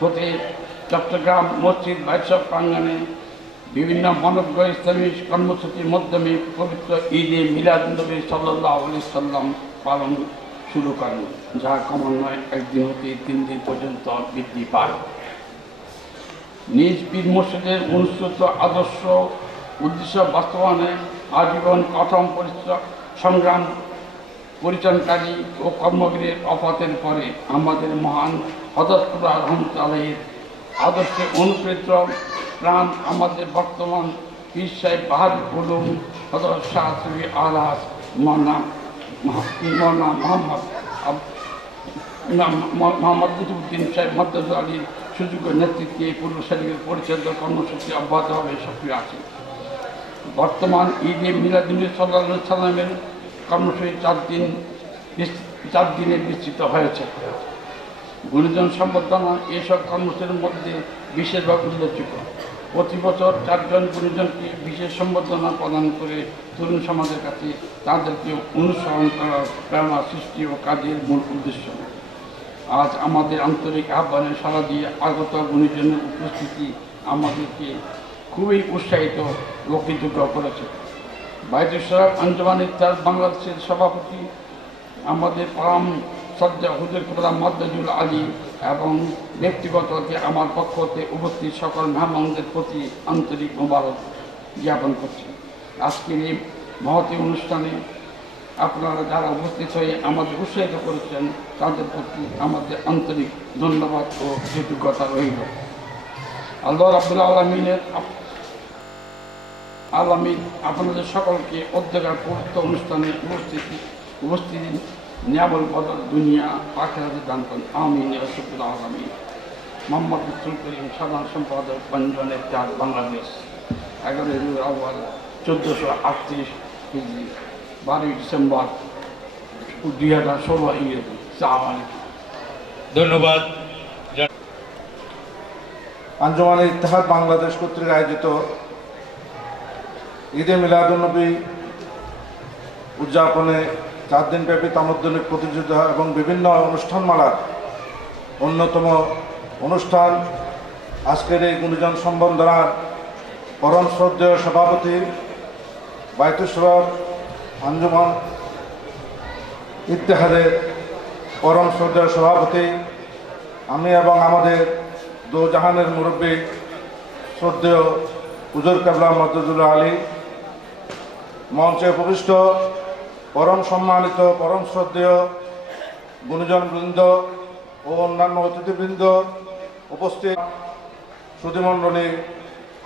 হতে চট্টগ্রাম মসজিদ বাইতুল শরফ প্রাঙ্গণে বিভিন্ন মনজ্ঞ ইসলামী কর্মসূচির মাধ্যমে পবিত্র ঈদে মিলাদুন্নবী সাল্লাল্লাহু আলাইহি সাল্লাম পালন শুরু করেন, যা ক্রমান্বয়ে 1 দিন হতে 3 দিন পর্যন্ত বৃদ্ধি পায়। নিজ পীর মুর্শিদের অনুসৃত আদর্শ উদ্দেশ্য বাস্তবায়নে আজীবন কঠোর সংগ্রাম পরিচালনকারী ও কর্মগীরের অপাতের পরে আমাদের মহান হযরতুল্লাহ রহমতুল্লাহ আলাইহির আদর্শে অনুপ্রেরিত প্রাণ আমাদের বর্তমান পীর সাহেব বাহাদুর উলুম হযরত শাহ সুফি আলহাজ মাওলানা মোহাম্মদ কুতুবউদ্দিন সাহেব মদ্দাদুল আলীর সুযোগ্য নেতৃত্বে পূর্ব সারির পরিচালিত কর্মসূচি অব্যাহতভাবে সক্রিয় আছে। বর্তমান ঈদে মিলাদুন্নবী সাল্লাল্লাহু আলাইহি সাল্লামের কর্মসূচি 4 দিনে বিস্তৃত হয়েছে। গুণীজন সম্বর্ধনা এইসব কর্মসূচির মধ্যে বিশেষভাবে উল্লেখযোগ্য। প্রতি বছর 4 জন গুণীজনকে বিশেষ সম্বর্ধনা প্রদান করে তরুণ সমাজের কাছে তাদেরকে অনুসরণ করার প্রেরণা সৃষ্টি ও কাজের মূল উদ্দেশ্য। আজ আমাদের আন্তরিক আহ্বানে সাড়া দিয়ে আগত গুণীজনের উপস্থিতি আমাদেরকে খুবই উৎসাহিত ও কৃতজ্ঞ করেছে। বাইতুল শরফ আঞ্জুমান ইত্তেহাদ বাংলাদেশের সভাপতি আমাদের পরম শ্রদ্ধা হুজুর কিবলা মদ্দাদুল আলী এবং ব্যক্তিগত আমার পক্ষ হতে উপস্থিত সকল মেহমানদের প্রতি আন্তরিক মোবারক জ্ঞাপন করছি। আজকের এই মহতী অনুষ্ঠানে আপনারা যারা উপস্থিত হয়ে আমাদের উৎসাহিত করেছেন, তাদের প্রতি আমাদের আন্তরিক ধন্যবাদ ও কৃতজ্ঞতা রইল। আল্লাহ রাব্বুল আলামিনের আপনাদের সকলকে অধ্যকার পবিত্র অনুষ্ঠানে উপস্থিতি নিয়ামল বদল দুনিয়া আখিরাতে দান করেন। আমিন ইয়া রাব্বাল আলামিন। মোহাম্মদ রসুল করিম সাধারণ সম্পাদক আঞ্জুমান ইত্তেহাদ বাংলাদেশ, 11 রবিউল আউয়াল 1438 হিজরি, 12 ডিসেম্বর 2016 ইংরেজি। আসসালামু আলাইকুম। ধন্যবাদ। আঞ্জুমানে ইত্তেহাদ বাংলাদেশ কর্তৃক আয়োজিত ঈদে মিলাদুন্নবী উদযাপনে 4 দিনব্যাপী তামাদ্দুনিক প্রতিযোগিতা এবং বিভিন্ন অনুষ্ঠানমালার অন্যতম অনুষ্ঠান আজকের এই গুণীজন সম্বর্ধনার পরম শ্রদ্ধেয় সভাপতি বায়তুস সরফ আঞ্জুমান ইত্তেহাদের পরম শ্রদ্ধেয় সভাপতি আমি এবং আমাদের দো জাহানের মুরব্বী শ্রদ্ধেয় হুজুর কেবলা মদদুল্লাহ আলী, মঞ্চে উপবিষ্ট পরম সম্মানিত পরম শ্রদ্ধেয় গুণীজনবৃন্দ ও অন্যান্য অতিথিবৃন্দ, উপস্থিত সুধীমণ্ডলী,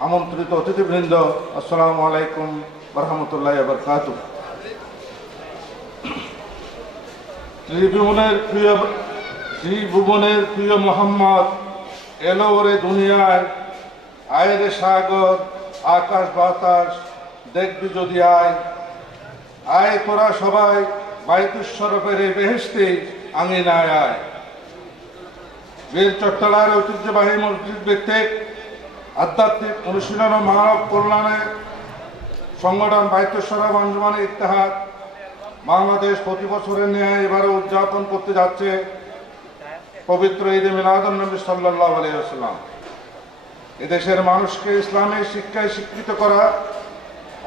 আমন্ত্রিত অতিথিবৃন্দ, আসসালামু আলাইকুম রহমতুল্লাহ বারকাতুহু। ত্রিভুবনের প্রিয় মোহাম্মদ এলো ওরে দুনিয়ায়, আয় রে সাগর আকাশ বাতাস দেখবি যদি আয় তোরা সবাই বায়তুস শরফের এই বেহেশতে আঙিনায় আয়। বীর চট্টলার ঐতিহ্যবাহী মসজিদ ভিত্তিক আধ্যাত্মিক অনুশীলন ও মানব কল্যাণে সংগঠন বায়তুস শরফ আঞ্জুমানে ইত্তেহাদ বাংলাদেশ প্রতি বছরের ন্যায় এবারে উদযাপন করতে যাচ্ছে পবিত্র ঈদে মিলাদুন্নবী সাল্লাল্লাহু আলাইহি ওয়াসাল্লাম। এদেশের মানুষকে ইসলামের শিক্ষায় শিক্ষিত করা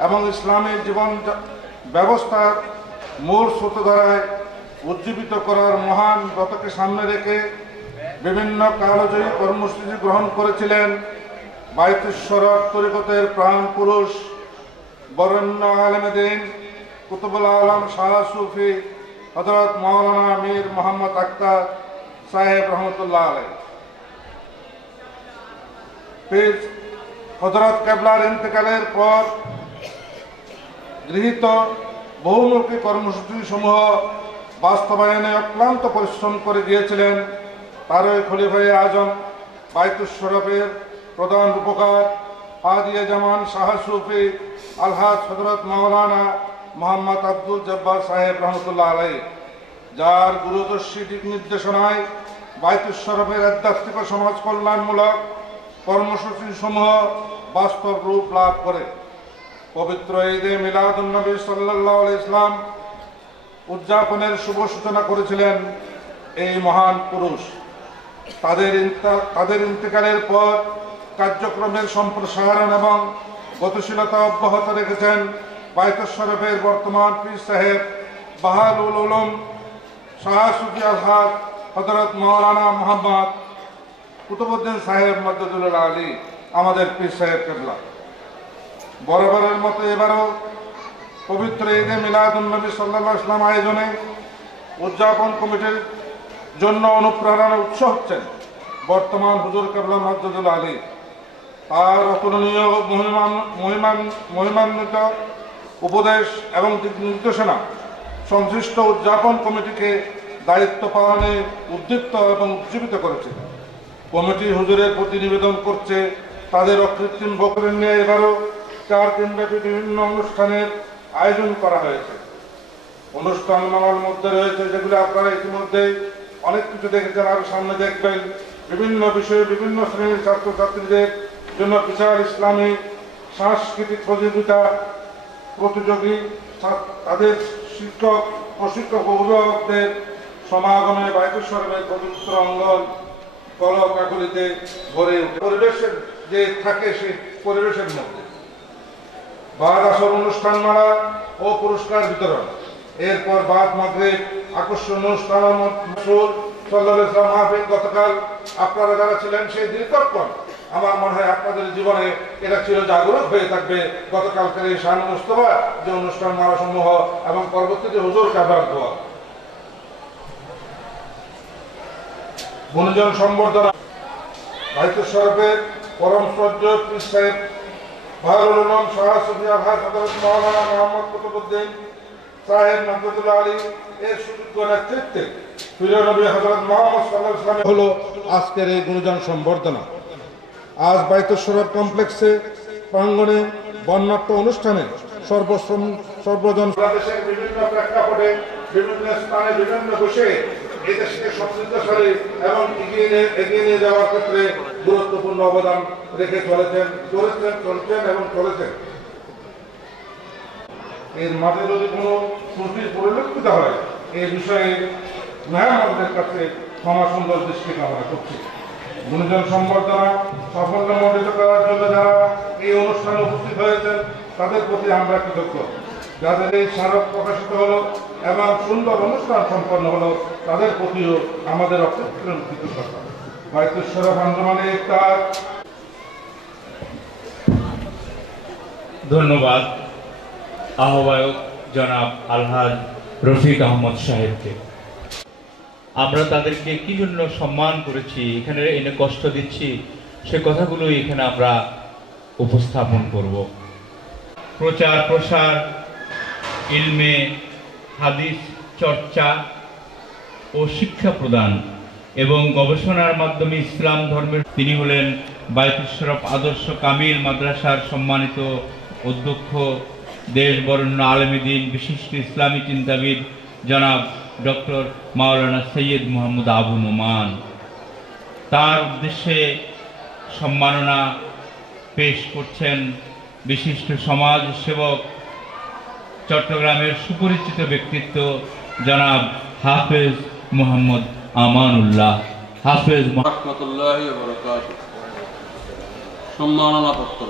এবং ইসলামের জীবন ব্যবস্থার মূল স্রোতধারায় উজ্জীবিত করার মহান ব্রতকে সামনে রেখে বিভিন্ন কালজয়ী কর্মসূচি গ্রহণ করেছিলেন বায়তুস শরফ তরিকতের প্রাণ পুরুষ বরেণ্য আলেমে দ্বীন কুতুবুল আলম শাহ সুফি হযরত মাওলানা মীর মোহাম্মদ আখতার সাহেব রহমতুল্লাহ আলাইহি। পীর হযরত কেবলার ইন্তেকালের পর গৃহীত বহুমুখী কর্মসূচি সমূহ বাস্তবায়নে অক্লান্ত পরিশ্রম করে গিয়েছিলেন তারই খলিফায়ে আজম বায়তুস শরফের প্রধান রূপকার হাদিয়ে জামান শাহ সুফি আলহাজ হযরত মাওলানা মোহাম্মদ আব্দুল জব্বার সাহেব রহমতুল্লাহ আলাইহি, যার দূরদর্শী দিক নির্দেশনায় বায়তুস শরফের আধ্যাত্মিক ও সমাজ কল্যাণমূলক কর্মসূচি সমূহ বাস্তব রূপ লাভ করে পবিত্র ঈদে মিলাদুন্নবী সাল্লাল্লাহু আলাইহি ইসলাম উদযাপনের শুভ সূচনা করেছিলেন এই মহান পুরুষ। তাদের ইন্তেকালের পর কার্যক্রমের সম্প্রসারণ এবং গতিশীলতা অব্যাহত রেখেছেন বায়তুস শরফের বর্তমান পীর সাহেব বাহালুল উলুম শাহ সুফি আলহাজ হযরত মাওলানা মোহাম্মদ কুতুবউদ্দিন সাহেব মদদুল্লাহ আলী, আমাদের পীর সাহেব কেবলা। বরাবরের মতো এবারও পবিত্র ঈদে মিলাদুন্নবী সাল্লাল্লাহু আলাইহি ওয়াসাল্লাম আয়োজনে উদযাপন কমিটির জন্য অনুপ্রেরণা উৎস হচ্ছেন বর্তমান হুজুর কেবলা মদদুল্লাহ আলী। তার অতুলনীয় মহিমান্বিত উপদেশ এবং দিক নির্দেশনা সংশ্লিষ্ট উদযাপন কমিটিকে দায়িত্ব পালনে উদ্দীপ্ত এবং উজ্জীবিত করেছে। কমিটি হুজুরের প্রতি নিবেদন করছে তাদের অকৃত্রিম বকরের নিয়ে এবারও 4 দিনব্যাপী বিভিন্ন অনুষ্ঠানের আয়োজন করা হয়েছে। অনুষ্ঠানমালার মধ্যে রয়েছে যেগুলো আপনারা ইতিমধ্যে অনেক কিছু দেখেছেন, আরো সামনে দেখবেন। বিভিন্ন বিষয়ে বিভিন্ন শ্রেণীর ছাত্রছাত্রীদের জন্য বিশাল ইসলামী সাংস্কৃতিক প্রতিযোগী তাদের শিক্ষক প্রশিক্ষক অভিভাবকদের সমাগমে বায়তুস শরফের পবিত্র অঙ্গন কলকাকলিতে ভরে ওঠে। পরিবেশের যে থাকে সেই পরিবেশের মধ্যে বাদ আসর অনুষ্ঠানমালা ও পুরস্কার বিতরণ, এরপর বাদ মাগরিব আকর্ষণীয় অনুষ্ঠান সাল্লাল্লাহু আলাইহি ওয়াসাল্লাম মাহফিল। গতকাল আপনারা যারা ছিলেন সেই দীর্ঘক্ষণ, আমার মনে হয় আপনাদের জীবনে এটা ছিল জাগরুক হয়ে থাকবে গতকালকের এই শান মুস্তফা যে অনুষ্ঠান মালা সমূহ এবং পরবর্তীতে হুজুর কাবার দোয়া গুণজন সম্বর্ধনা। বায়তুস শরফের পরম শ্রদ্ধেয় পীর সাহেব বাহালুল উলুম শাহ সুফি আলহাজ হযরত মাওলানা মোহাম্মদ কুতুবউদ্দিন সাহেব মদদুল্লাহ আলী এর সুযোগ্য নেতৃত্বে প্রিয় নবী হযরত মুহাম্মদ সাল্লাল্লাহু আলাইহি ওয়াসাল্লাম হলো আজকের এই গুণজন সম্বর্ধনা। আজ বায়তুস শরফ কমপ্লেক্সে প্রাঙ্গণে বর্ণাঢ্য অনুষ্ঠানে সর্বজন বাংলাদেশের বিভিন্ন প্রেক্ষাপটে বিভিন্ন স্থানে বিভিন্ন বসে এই দেশকে সমৃদ্ধশালী এবং এগিয়ে নিয়ে যাওয়ার ক্ষেত্রে গুরুত্বপূর্ণ অবদান রেখে চলছেন এবং চলেছেন। এর মাঝে যদি কোনো ত্রুটি পরিলক্ষিত হয় এই বিষয়ে মেহমানদের কাছে ক্ষমা সুন্দর দৃষ্টি কামনা করছি। গুণীজন সম্বর্ধনা সাফল্যমণ্ডিত করার জন্য যারা এই অনুষ্ঠানে উপস্থিত হয়েছেন তাদের প্রতি আমরা কৃতজ্ঞ। যাদের এই স্মারক প্রকাশিত হলো এবং সুন্দর অনুষ্ঠান সম্পন্ন হলো তাদের প্রতিও আমাদের অকৃত্রিম কৃতজ্ঞতা। বায়তুল শরফ আঞ্জুমানে ইত্তেহাদ। ধন্যবাদ আহ্বায়ক জনাব আলহাজ রফিক আহমদ সাহেবকে। আমরা তাদেরকে কি জন্য সম্মান করেছি, এখানে এনে কষ্ট দিচ্ছি, সে কথাগুলোই এখানে আমরা উপস্থাপন করব। প্রচার প্রসার, ইলমে হাদিস চর্চা ও শিক্ষা প্রদান এবং গবেষণার মাধ্যমে ইসলাম ধর্মের তিনি হলেন বায়তুল শরফ আদর্শ কামিল মাদ্রাসার সম্মানিত অধ্যক্ষ, দেশ বরেণ্য আলেমে দ্বীন, বিশিষ্ট ইসলামী চিন্তাবিদ জনাব ডক্টর মাওলানা সৈয়দ মোহাম্মদ আবু নোমান। তার উদ্দেশ্যে সম্মাননা পেশ করছেন বিশিষ্ট সমাজ সেবক, চট্টগ্রামের সুপরিচিত ব্যক্তিত্ব জনাব হাফেজ মোহাম্মদ আমানুল্লাহ। হাফেজ রাহমাতুল্লাহি ওয়া বারাকাতুহু। সম্মাননা পত্র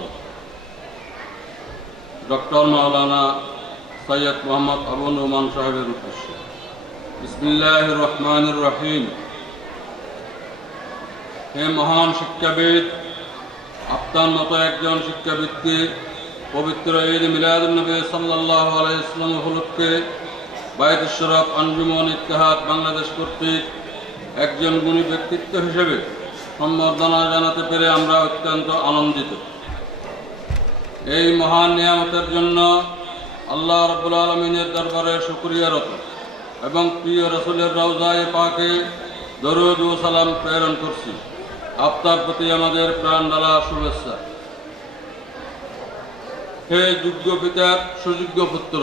ডক্টর মাওলানা সৈয়দ মোহাম্মদ আবু নোমান সাহেবের উদ্দেশ্যে। বিসমিল্লাহির রহমানির রহিম। হে মহান শিক্ষাবিদ, আপনার মতো একজন শিক্ষাবিদকে পবিত্র ঈদ মিলাদুন্নবী সাল্লাল্লাহু আলাইহি ওয়াসাল্লাম উপলক্ষে বায়তুল শরফ আঞ্জুমান ইত্তেহাদ বাংলাদেশ কর্তৃক একজন গুণী ব্যক্তিত্ব হিসেবে সম্বর্ধনা জানাতে পেরে আমরা অত্যন্ত আনন্দিত। এই মহান নিয়ামতের জন্য আল্লাহ রাব্বুল আলামিনের দরবারে শুকরিয়ারত এবং প্রিয় রাসূলের রওজায়ে পাকে দরুদ ও সালাম প্রেরণ করছি। আপনার প্রতি আমাদের প্রাণ ঢালা শুভেচ্ছা। হে যোগ্য পিতার সুযোগ্য পুত্র,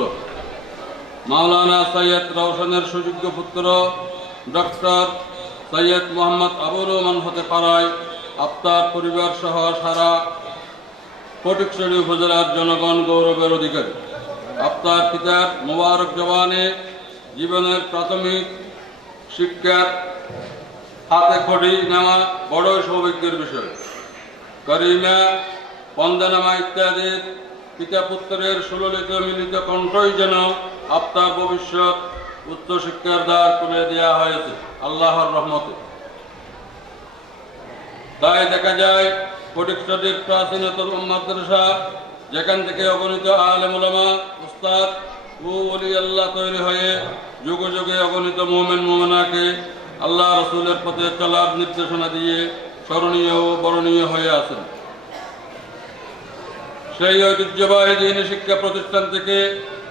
মাওলানা সৈয়দ রওশনের সুযোগ্য পুত্র ডক্টর সৈয়দ মোহাম্মদ আবু নোমান হতে পারায় আপনার পরিবার সহ সারা ফটিকছড়ি উপজেলার জনগণ গৌরবের অধিকারী। আপনার পিতার মোবারক জবানে জীবনের প্রাথমিক শিক্ষার হাতে খড়ি নেওয়া বড়ই সৌভাগ্যের বিষয়। করিমা, বন্দনামা ইত্যাদির পিতা পুত্রের সুললিত মিলিত কণ্ঠই যেন আপনার ভবিষ্যৎ উচ্চশিক্ষার দ্বার খুলে দেওয়া হয়েছে আল্লাহর রহমতে। তাই দেখা যায় ফটিকছড়ির প্রাচীনতম মাদ্রাসা, যেখান থেকে অগণিত আলেম উলামা, উস্তাদ ও ওলি আল্লাহ তৈরি হয়ে যুগে যুগে অগণিত মুমিন মুমিনাকে আল্লাহ রসুলের পথে চলার নির্দেশনা দিয়ে স্মরণীয় ও বরণীয় হয়ে আছেন। সেই ঐতিহ্যবাহী দ্বীনি শিক্ষা প্রতিষ্ঠান থেকে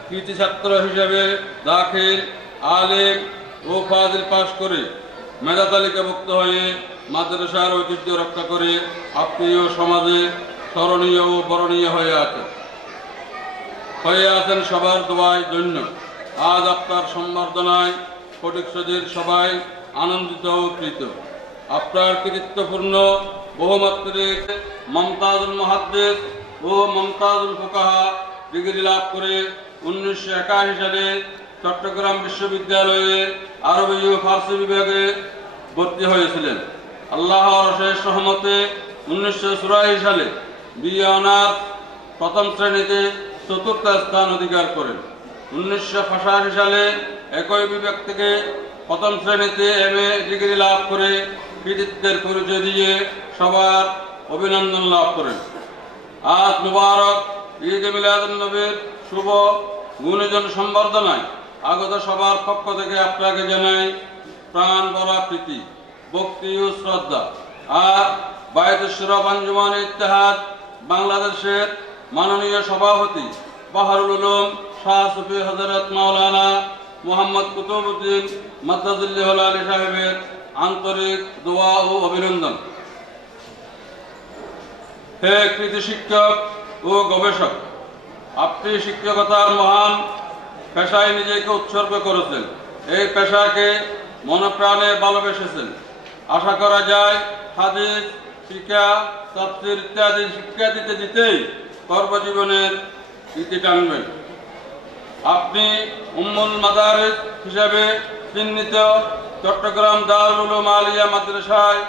কৃতি ছাত্র হিসেবে দাখিল, আলেম ও ফাজিল পাশ করে মেধা তালিকাভুক্ত হয়ে মাদ্রাসার ঐতিহ্য রক্ষা করে আত্মীয় সমাজে স্মরণীয় ও বরণীয় হয়ে আছেন সবার দোয়ায় জন্য। আজ আপনার সম্বর্ধনায় ফটিকছড়ির সবাই আনন্দিত ও কৃত। আপনার কৃতিত্বপূর্ণ বহুমাত্রিক মমতাজুল মুহাদ্দিস ও মমতাজুল ফুকাহা ডিগ্রি লাভ করে 1981 সালে চট্টগ্রাম বিশ্ববিদ্যালয়ে আরবি ও ফার্সি বিভাগে ভর্তি হয়েছিলেন। আল্লাহর অশেষ রহমতে 1984 সালে বিএ অনার্স প্রথম শ্রেণীতে চতুর্থ স্থান অধিকার করেন। 1985 সালে একই বিভাগ থেকে প্রথম শ্রেণীতে এমএ ডিগ্রি লাভ করে কৃতিত্বের পরিচয় দিয়ে সবার অভিনন্দন লাভ করেন। আজ মুবারক ঈদ মিলাদুন্নবীর শুভ গুণীজন সম্বর্ধনায় আগত সবার পক্ষ থেকে আপনাকে জানাই প্রাণ ভরা প্রীতি, ভক্তি ও শ্রদ্ধা। আর বায়তুল শরফ আঞ্জুমান ইত্তেহাদ বাংলাদেশের মাননীয় সভাপতি বাহরুল উলুম শাহ সুফি হযরত মাওলানা মোহাম্মদ কুতুবউদ্দিন মাদ্দাজিল্লাহ আলী সাহেবের আন্তরিক দোয়া ও অভিনন্দন। হে কৃতি শিক্ষক ও গবেষক, আপনি শিক্ষকতার মহান পেশায় নিজেকে উৎসর্গ করেছেন। এই পেশাকে মনপ্রাণে ভালোবেসেছেন। আশা করা যায় হাদিস, শিক্ষা, তাফসীর ইত্যাদি শিক্ষা দিতে দিতেই কর্মজীবনের ইতি টানবেন। আপনি উম্মুল মাদারিস হিসাবে চিহ্নিত চট্টগ্রাম দারুল উলুম আলিয়া মাদ্রাসায়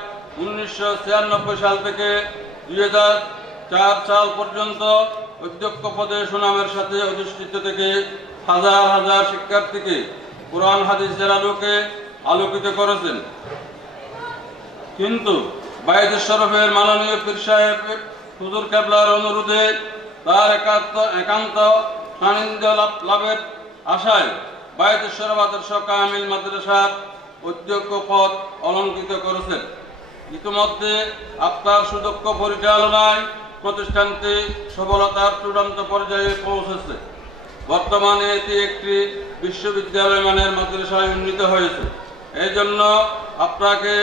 1996 সাল থেকে 2004 সাল পর্যন্ত অধ্যক্ষ পদে সুনামের সাথে অধিষ্ঠিত থেকে হাজার হাজার শিক্ষার্থীকে কোরআন হাদিসের আলোকে আলোকিত করেছেন। কিন্তু বায়তুশ শরফের মাননীয় পীর সাহেব হুজুর কেবলার অনুরোধে তার একান্ত সান্নিধ্য লাভের আশায় বায়তুশ শরফ আদর্শ কামিল মাদ্রাসার অধ্যক্ষ পদ অলঙ্কৃত করেছেন। ইতিমধ্যে আপনার সুদক্ষ পরিচালনায় প্রতিষ্ঠানটি সফলতার চূড়ান্ত পর্যায়ে পৌঁছেছে। বর্তমানে এটি একটি বিশ্ববিদ্যালয় মানের মাদ্রাসায় উন্নীত হয়েছে। এই জন্য আপনাকে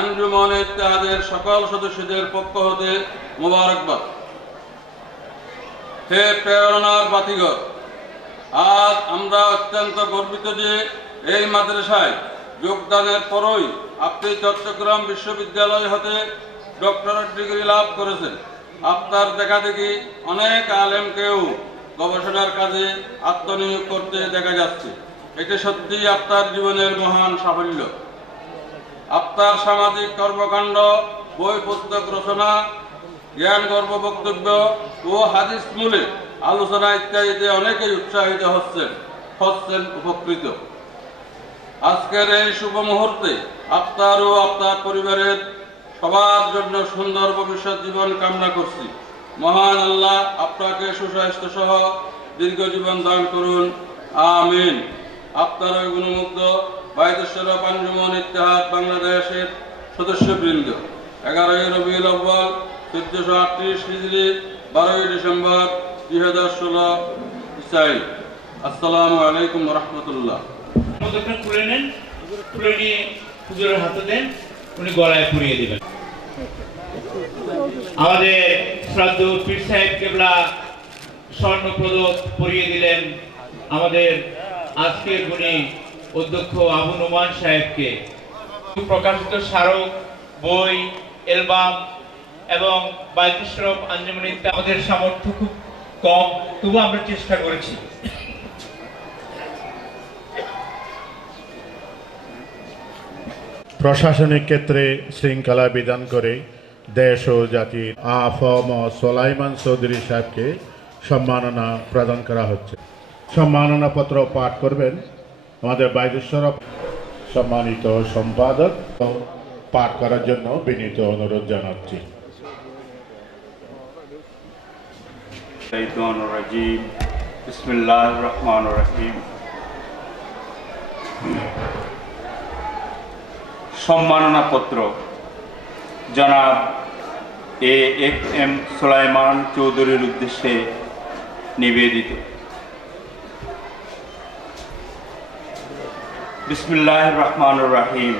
আঞ্জুমান ইত্তেহাদের সকল সদস্যদের পক্ষ হতে মোবারকবাদ। হে প্রেরণার বাতিঘর, আজ আমরা অত্যন্ত গর্বিত যে এই মাদ্রাসায় যোগদানের পরই আপনি চট্টগ্রাম বিশ্ববিদ্যালয় হতে ডক্টরেট ডিগ্রি লাভ করেছেন। আপনার দেখাদেখি অনেক আলেমকেও গবেষণার কাজে আত্মনিয়োগ করতে দেখা যাচ্ছে। এটি সত্যিই আপনার জীবনের মহান সাফল্য। আপনার সামাজিক কর্মকাণ্ড, বই পুস্তক রচনা, জ্ঞান গর্ব বক্তব্য ও হাদিস মূলে আলোচনা ইত্যাদিতে অনেকেই উৎসাহিত হচ্ছেন, উপকৃত। আজকের এই শুভ মুহূর্তে আপনার ও আপনার পরিবারের সবার জন্য সুন্দর ভবিষ্যৎ জীবন কামনা করছি। মহান আল্লাহ আপনাকে সুস্বাস্থ্য সহ দীর্ঘ জীবন দান করুন, আমিন। আপনার ওই গুণমুগ্ধ বায়তুশ শরফ আঞ্জুমান ইত্তেহাদ বাংলাদেশের সদস্যবৃন্দ। 11 রবিউল আউয়াল 1438 হিজরি 12 ডিসেম্বর 2016 ইসাই। আসসালামু আলাইকুম ওয়া রাহমাতুল্লাহ। মোদকটা তুলে নেন, তুলে নিয়ে হুজুরের হাতে দেন, উনি গলায় পরিয়ে দিবেন। আমাদের শ্রদ্ধেয় পীর সাহেব কেবলা স্বর্ণ পদক পরিয়ে দিলেন আমাদের আজকের গুণী অধ্যক্ষ আবু নোমান সাহেবকে। প্রকাশিত স্মারক, বই, অ্যালবাম এবং বায়তুশ শরফ আঞ্জুমান ইত্তেহাদ আমাদের সামর্থ্য খুব কম, তবু আমরা চেষ্টা করেছি। প্রশাসনিক ক্ষেত্রে শৃঙ্খলা বিধান করে দেশ ও জাতির আফম সোলাইমান চৌধুরী সাহেবকে সম্মাননা প্রদান করা হচ্ছে। সম্মাননা পত্র পাঠ করবেন আমাদের বায়তুশ শরফ সম্মানিত সম্পাদক। পাঠ করার জন্য বিনীত অনুরোধ জানাচ্ছি। বিসমিল্লাহির রহমানির রহিম। সম্মাননা পত্র জনাব AFM সুলাইমান চৌধুরীর উদ্দেশ্যে নিবেদিত। বিসমিল্লাহির রহমানির রহিম।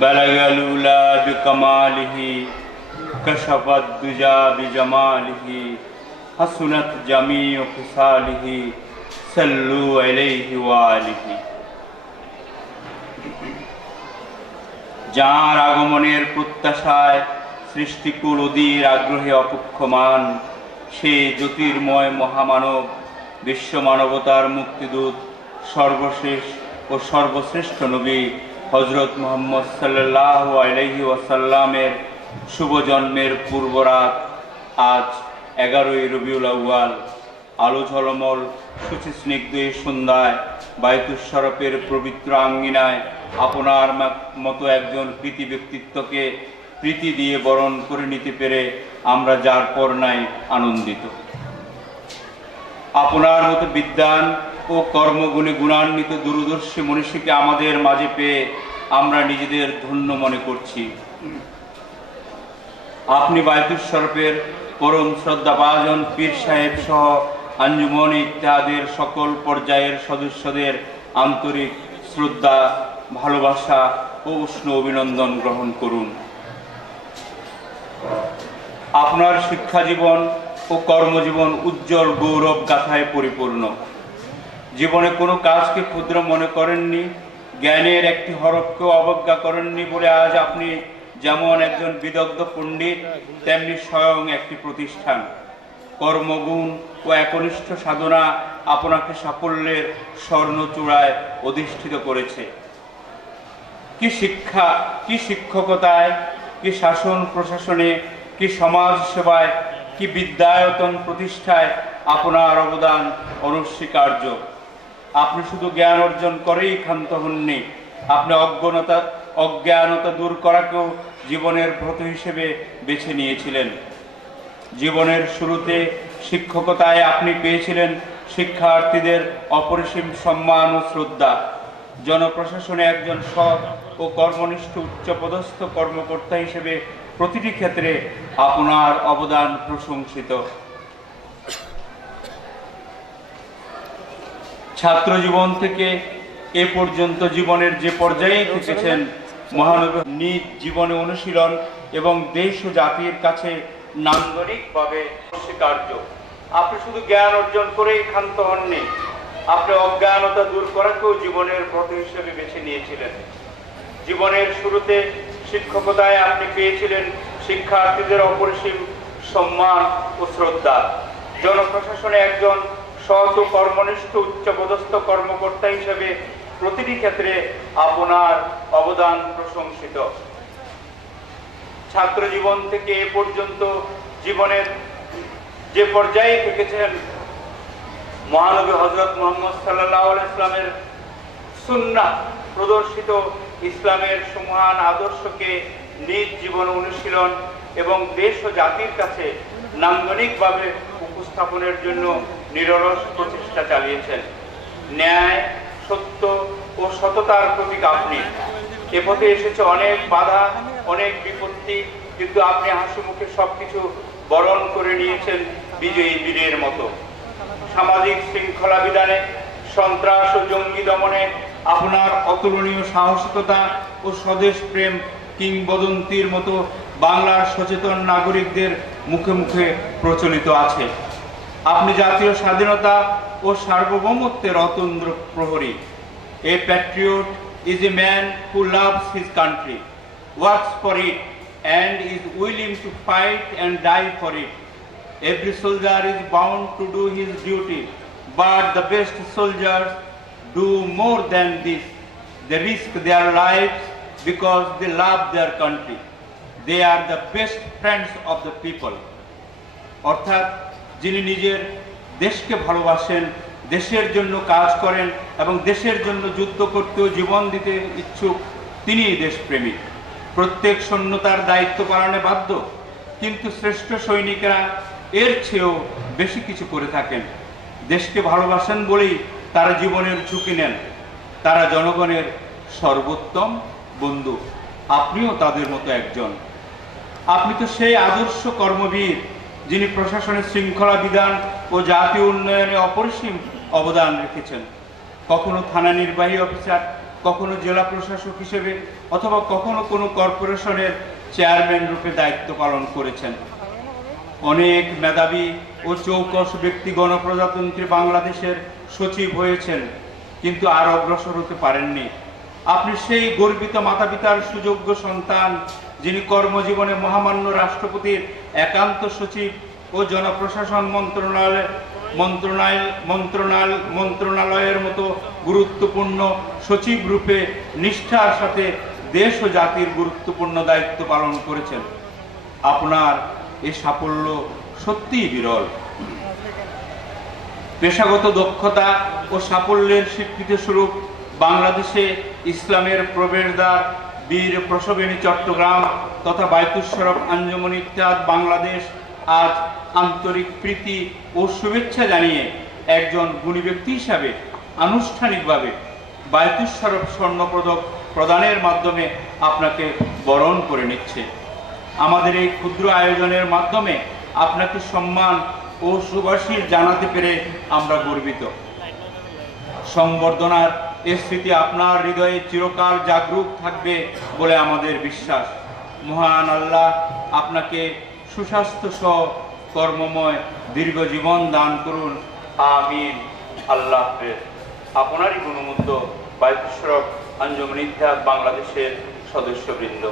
বালাগাল উলা বিকামালিহি কাশাফাত দুজা বিজামালিহি হাসুনাত জামিউ খিসালিহি সাল্লু আলাইহি ওয়া আলিহি। যার আগমনের প্রত্যাশায় সৃষ্টিকুল অধীর আগ্রহে অপেক্ষমান, সে জ্যোতির্ময় মহামানব, বিশ্ব মানবতার মুক্তিদূত, সর্বশেষ ও সর্বশ্রেষ্ঠ নবী হযরত মুহাম্মদ সাল্লাল্লাহু আলাইহি ওয়াসাল্লামের শুভ জন্মের পূর্বরাত আজ 11 রবিউল আউয়াল আলো ঝলমল সুচিস্নিগ্ধ সন্ধ্যায় বায়তুশ শরফের পবিত্র আঙ্গিনায় আপনার মতো একজন কৃতি ব্যক্তিত্বকে প্রীতি দিয়ে বরণ করে নিতে পেরে আমরা যার পর নাই আনন্দিত। আপনার মতো বিদ্বান ও কর্মগুণে গুণান্বিত দূরদর্শী মনীষীকে আমাদের মাঝে পেয়ে আমরা নিজেদের ধন্য মনে করছি। আপনি বায়তুশ শরফের পরম শ্রদ্ধাভাজন পীর সাহেব সহ আঞ্জুমান ইত্তেহাদের সকল পর্যায়ের সদস্যদের আন্তরিক শ্রদ্ধা, ভালোবাসা ও উষ্ণ অভিনন্দন গ্রহণ করুন। আপনার শিক্ষা জীবন ও কর্মজীবন উজ্জ্বল গৌরব গাথায় পরিপূর্ণ। জীবনে কোনো কাজকে ক্ষুদ্র মনে করেননি, জ্ঞানের একটি হরফকেও অবজ্ঞা করেননি বলে আজ আপনি যেমন একজন বিদগ্ধ পণ্ডিত, তেমনি স্বয়ং একটি প্রতিষ্ঠান। কর্মগুণ ও একনিষ্ঠ সাধনা আপনাকে সাফল্যের স্বর্ণচূড়ায় অধিষ্ঠিত করেছে। কি শিক্ষা, কি শিক্ষকতায়, কি শাসন প্রশাসনে, কি সমাজ সেবায়, কি বিদ্যায়তন প্রতিষ্ঠায় আপনার অবদান অনস্বীকার্য। আপনি শুধু জ্ঞান অর্জন করেই ক্ষান্ত হননি, আপনি অজ্ঞানতা দূর করাকেও জীবনের ব্রত হিসেবে বেছে নিয়েছিলেন। জীবনের শুরুতে শিক্ষকতায় আপনি পেয়েছিলেন শিক্ষার্থীদের অপরিসীম সম্মান ও শ্রদ্ধা। জনপ্রশাসনে একজন সৎ ও কর্মনিষ্ঠ উচ্চপদস্থ কর্মকর্তা হিসেবে প্রতিটি ক্ষেত্রে আপনার অবদান প্রশংসিত। ছাত্র জীবন থেকে এ পর্যন্ত জীবনের যে পর্যায়ে থেকেছেন, মহানবী নিজ জীবনে অনুশীলন এবং দেশ ও জাতির কাছে নান্দনিকভাবে স্বীকার্য। আপনি শুধু জ্ঞান অর্জন করেই ক্ষান্ত হননি, আপনি অজ্ঞানতা দূর করাকেও জীবনের ব্রত হিসেবে বেছে নিয়েছিলেন। জীবনের শুরুতে শিক্ষকতায় আপনি পেয়েছিলেন শিক্ষার্থীদের অপরিসীম সম্মান ও শ্রদ্ধা। জনপ্রশাসনে একজন সৎ ও কর্মনিষ্ঠ উচ্চপদস্থ কর্মকর্তা হিসেবে প্রতিটি ক্ষেত্রে আপনার অবদান প্রশংসিত। ছাত্র জীবন থেকে এ পর্যন্ত জীবনের যে পর্যায়ে থেকেছেন, মহানবী হযরত মুহাম্মদ সাল্লাল্লাহু আলাইহি ইসলামের সুন্নাহ প্রদর্শিত ইসলামের সুমহান আদর্শকে নিজ জীবন অনুশীলন এবং দেশ ও জাতির কাছে নান্দনিকভাবে উপস্থাপনের জন্য নিরলস প্রচেষ্টা চালিয়েছেন। ন্যায়, সত্য ও সততার প্রতীক আপনি। এ পথে এসেছে অনেক বাধা, অনেক বিপত্তি, কিন্তু আপনি হাসি মুখে সবকিছু বরণ করে নিয়েছেন বিজয়ী বীরের মতো। সামাজিক শৃঙ্খলা বিধানে, সন্ত্রাস ও জঙ্গি দমনে আপনার অতুলনীয় সাহসিকতা ও স্বদেশ প্রেম কিংবদন্তির মতো বাংলার সচেতন নাগরিকদের মুখে মুখে প্রচলিত আছে। আপনি জাতীয় স্বাধীনতা ও সার্বভৌমত্বের অতন্দ্র প্রহরী। A patriot is a man who loves his country, works for it, and is willing to fight and die for it. Every soldier is bound to do his duty, but the best soldiers do more than this. They risk their lives because they love their country. They are the best friends of the people. অর্থাৎ যিনি নিজের দেশকে ভালোবাসেন, দেশের জন্য কাজ করেন এবং দেশের জন্য যুদ্ধ করতেও জীবন দিতে ইচ্ছুক, তিনিই দেশপ্রেমী। প্রত্যেক সৈন্য তার দায়িত্ব পালনে বাধ্য, কিন্তু শ্রেষ্ঠ সৈনিকেরা এর চেয়েও বেশি কিছু করে থাকেন। দেশকে ভালোবাসেন বলেই তারা জীবনের ঝুঁকি নেন। তারা জনগণের সর্বোত্তম বন্ধু। আপনিও তাদের মতো একজন। আপনি তো সেই আদর্শ কর্মবীর যিনি প্রশাসনের শৃঙ্খলা বিধান ও জাতীয় উন্নয়নে অপরিসীম অবদান রেখেছেন। কখনো থানা নির্বাহী অফিসার, কখনো জেলা প্রশাসক হিসেবে, অথবা কখনো কোনো কর্পোরেশনের চেয়ারম্যান রূপে দায়িত্ব পালন করেছেন। অনেক মেধাবী ও চৌকস ব্যক্তি গণপ্রজাতন্ত্রী বাংলাদেশের সচিব হয়েছেন, কিন্তু আর অগ্রসর হতে পারেননি। আপনি সেই গর্বিত মাতা পিতার সুযোগ্য সন্তান যিনি কর্মজীবনে মহামান্য রাষ্ট্রপতির একান্ত সচিব ও জনপ্রশাসন মন্ত্রণালয়ের মতো গুরুত্বপূর্ণ সচিব রূপে নিষ্ঠার সাথে দেশ ও জাতির গুরুত্বপূর্ণ দায়িত্ব পালন করেছেন। আপনার এই সাফল্য সত্যিই বিরল। পেশাগত দক্ষতা ও সাফল্যের স্বীকৃতি স্বরূপ বাংলাদেশে ইসলামের প্রবেশদ্বার বীর প্রসবিনী চট্টগ্রাম তথা বায়তুস শরফ আঞ্জুমান ইত্তেহাদ বাংলাদেশ আজ আন্তরিক প্রীতি ও শুভেচ্ছা জানিয়ে একজন গুণী ব্যক্তি হিসাবে আনুষ্ঠানিকভাবে বায়তুস শরফ স্বর্ণপদক প্রদানের মাধ্যমে আপনাকে বরণ করে নিচ্ছে। আমাদের এই ক্ষুদ্র আয়োজনের মাধ্যমে আপনাকে সম্মান ও সুবাসির জানাতে পেরে আমরা গর্বিত। সংবর্ধনার এই স্মৃতি আপনার হৃদয়ে চিরকাল জাগরুক থাকবে বলে আমাদের বিশ্বাস। মহান আল্লাহ আপনাকে সুস্বাস্থ্য সহ কর্মময় দীর্ঘ জীবন দান করুন। আমিন। আল্লাহ হাফেজ। আপনারই গুণমুগ্ধ বায়ুসড়ক আঞ্জুমান ইত্তেহাদ বাংলাদেশের সদস্যবৃন্দ,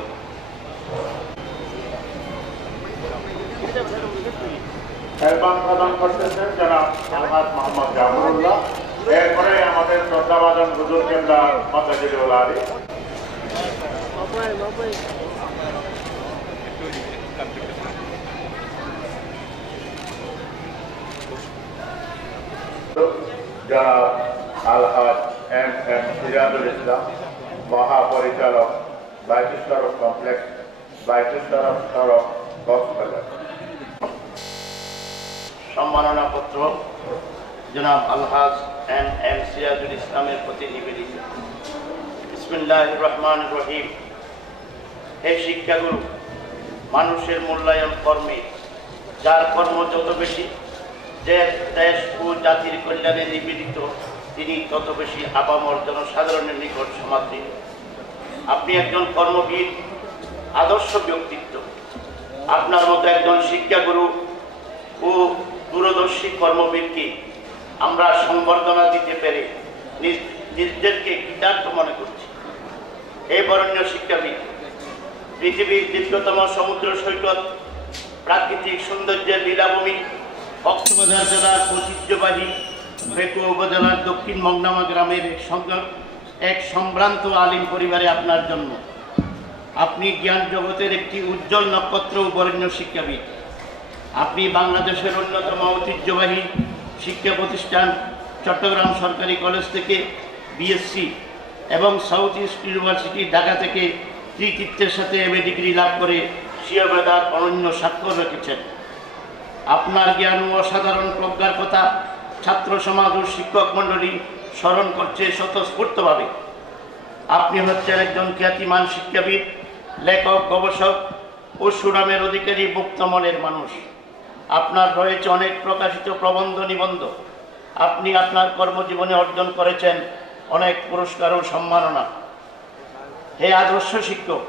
মেহরবান প্রদান করতেছেন জনাব আলহাজ মোহাম্মদ জাফরুল্লাহ। এরপরে আমাদের শ্রদ্ধাভাজন হুজুর কেবলা মাদ্রাজিউল আলী। জনাব আলহাজ এম সিরাজুল ইসলাম, মহাপরিচালক বাইতুল সড়ক কমপ্লেক্স, বাইতুল সড়ক কক্সবাজার। সম্মাননা পত্র জনাব আলহাজ এম সিরাজুল ইসলামের প্রতি নিবেদিত। বিসমিল্লাহির রহমানির রহিম। হে শিক্ষাগুরু, মানুষের মূল্যায়ন কর্মে, যার কর্ম যত বেশি দেশ ও জাতির কল্যাণে নিবেদিত, তিনি তত বেশি আপামর জনসাধারণের নিকট সমাদৃত। আপনি একজন কর্মবীর, আদর্শ ব্যক্তিত্ব। আপনার মতো একজন শিক্ষাগুরু ও দূরদর্শী কর্মবীরকে আমরা সংবর্ধনা দিতে পেরে নিজেদেরকে কৃতার্থ মনে করছি। এই বরেণ্য শিক্ষাবিদ পৃথিবীর দীর্ঘতম সমুদ্র সৈকত, প্রাকৃতিক সৌন্দর্যের লীলাভূমি কক্সবাজার জেলার ঐতিহ্যবাহী বেকুয়া উপজেলার দক্ষিণ মগনামা গ্রামের এক সম্ভ্রান্ত আলিম পরিবারে আপনার জন্ম। আপনি জ্ঞান জগতের একটি উজ্জ্বল নক্ষত্র ও বরেণ্য শিক্ষাবিদ। আপনি বাংলাদেশের অন্যতম ঐতিহ্যবাহী শিক্ষা প্রতিষ্ঠান চট্টগ্রাম সরকারি কলেজ থেকে বিএসসি এবং সাউথ ইস্ট ইউনিভার্সিটি ঢাকা থেকে কৃতিত্বের সাথে এমএ ডিগ্রি লাভ করে স্বীয় মেধার অনন্য স্বাক্ষর রেখেছেন। আপনার জ্ঞান ও অসাধারণ প্রজ্ঞার কথা ছাত্র সমাজ ও শিক্ষক মণ্ডলী স্মরণ করছে স্বতঃস্ফূর্তভাবে। আপনি হচ্ছেন একজন খ্যাতিমান শিক্ষাবিদ, লেখক, গবেষক ও সুনামের অধিকারী মুক্ত মনের মানুষ। আপনার রয়েছে অনেক প্রকাশিত প্রবন্ধ, নিবন্ধ। আপনি আপনার কর্মজীবনে অর্জন করেছেন অনেক পুরস্কার ও সম্মাননা। হে আদর্শ শিক্ষক,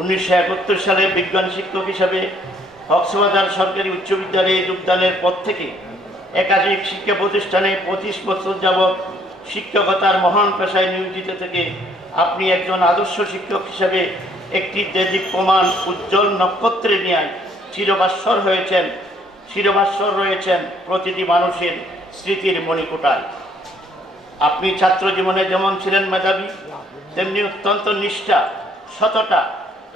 1971 সালে বিজ্ঞান শিক্ষক হিসাবে কক্সবাজার সরকারি উচ্চ বিদ্যালয়ে যোগদানের পর থেকে একাধিক শিক্ষা প্রতিষ্ঠানে 25 বছর যাবৎ শিক্ষকতার মহান পেশায় নিয়োজিত থেকে আপনি একজন আদর্শ শিক্ষক হিসাবে একটি দেদীপ্যমান উজ্জ্বল নক্ষত্রের ন্যায় চিরভাস্বর রয়েছেন প্রতিটি মানুষের স্মৃতির মণিকোটায়। আপনি ছাত্র জীবনে যেমন ছিলেন মেধাবী, তেমনি অত্যন্ত নিষ্ঠা, সততা,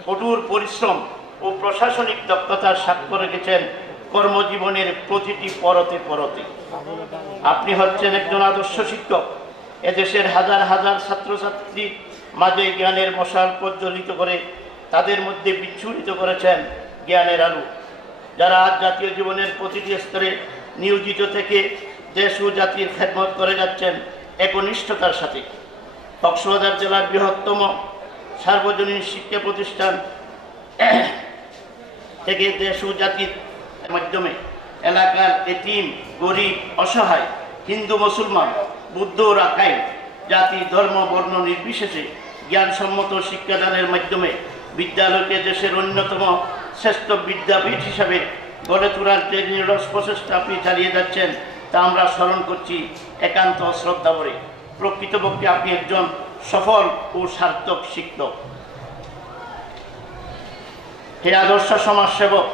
কঠোর পরিশ্রম ও প্রশাসনিক দক্ষতার সাক্ষ্য রেখেছেন কর্মজীবনের প্রতিটি পরতে পরতে। আপনি হচ্ছেন একজন আদর্শ শিক্ষক। এদেশের হাজার হাজার ছাত্রছাত্রীর মাঝে জ্ঞানের মশাল প্রজ্বলিত করে তাদের মধ্যে বিচ্ছুরিত করেছেন জ্ঞানের আলো, যারা আজ জাতীয় জীবনের প্রতিটি স্তরে নিয়োজিত থেকে দেশ ও জাতির খেদমত করে যাচ্ছেন একনিষ্ঠতার সাথে। কক্সবাজার জেলার বৃহত্তম সার্বজনীন শিক্ষা প্রতিষ্ঠান থেকে দেশ ও জাতির মাধ্যমে এলাকার এতিম, গরিব, অসহায়, হিন্দু, মুসলমান, বুদ্ধ, রাখাইন, জাতি, ধর্ম, বর্ণ নির্বিশেষে জ্ঞানসম্মত শিক্ষাদানের মাধ্যমে বিদ্যালয়কে দেশের অন্যতম শ্রেষ্ঠ বিদ্যাপীঠ হিসাবে গড়ে তোলার যে নিরলস প্রচেষ্টা আপনি চালিয়ে যাচ্ছেন তা আমরা স্মরণ করছি একান্ত শ্রদ্ধা ভরে। প্রকৃতপক্ষে আপনি একজন সফল ও সার্থক শিক্ষক। হে আদর্শ সমাজসেবক,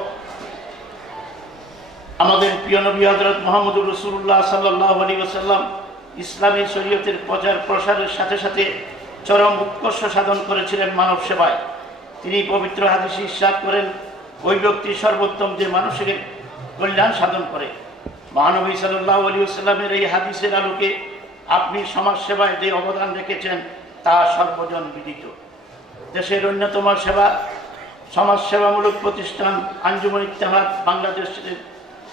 আমাদের প্রিয় নবী হযরত মুহাম্মদুর রাসূলুল্লাহ সাল্লাল্লাহু আলাইহি ওয়াসাল্লাম ইসলামী শরীয়তের প্রচার প্রসারের সাথে সাথে চরম উৎকর্ষ সাধন করেছিলেন মানব সেবায়। তিনি পবিত্র হাদিসে ইরশাদ করেন, ওই ব্যক্তি সর্বোত্তম যে মানুষের কল্যাণ সাধন করে। মহানবী সাল্লাল্লাহু আলাইহি ওয়াসাল্লামের এই হাদিসের আলোকে আপনি সমাজ সেবায় যে অবদান রেখেছেন তা সর্বজন বিদিত। দেশের অন্যতম সমাজসেবামূলক প্রতিষ্ঠান আঞ্জুমান ইত্তেহাদ বাংলাদেশের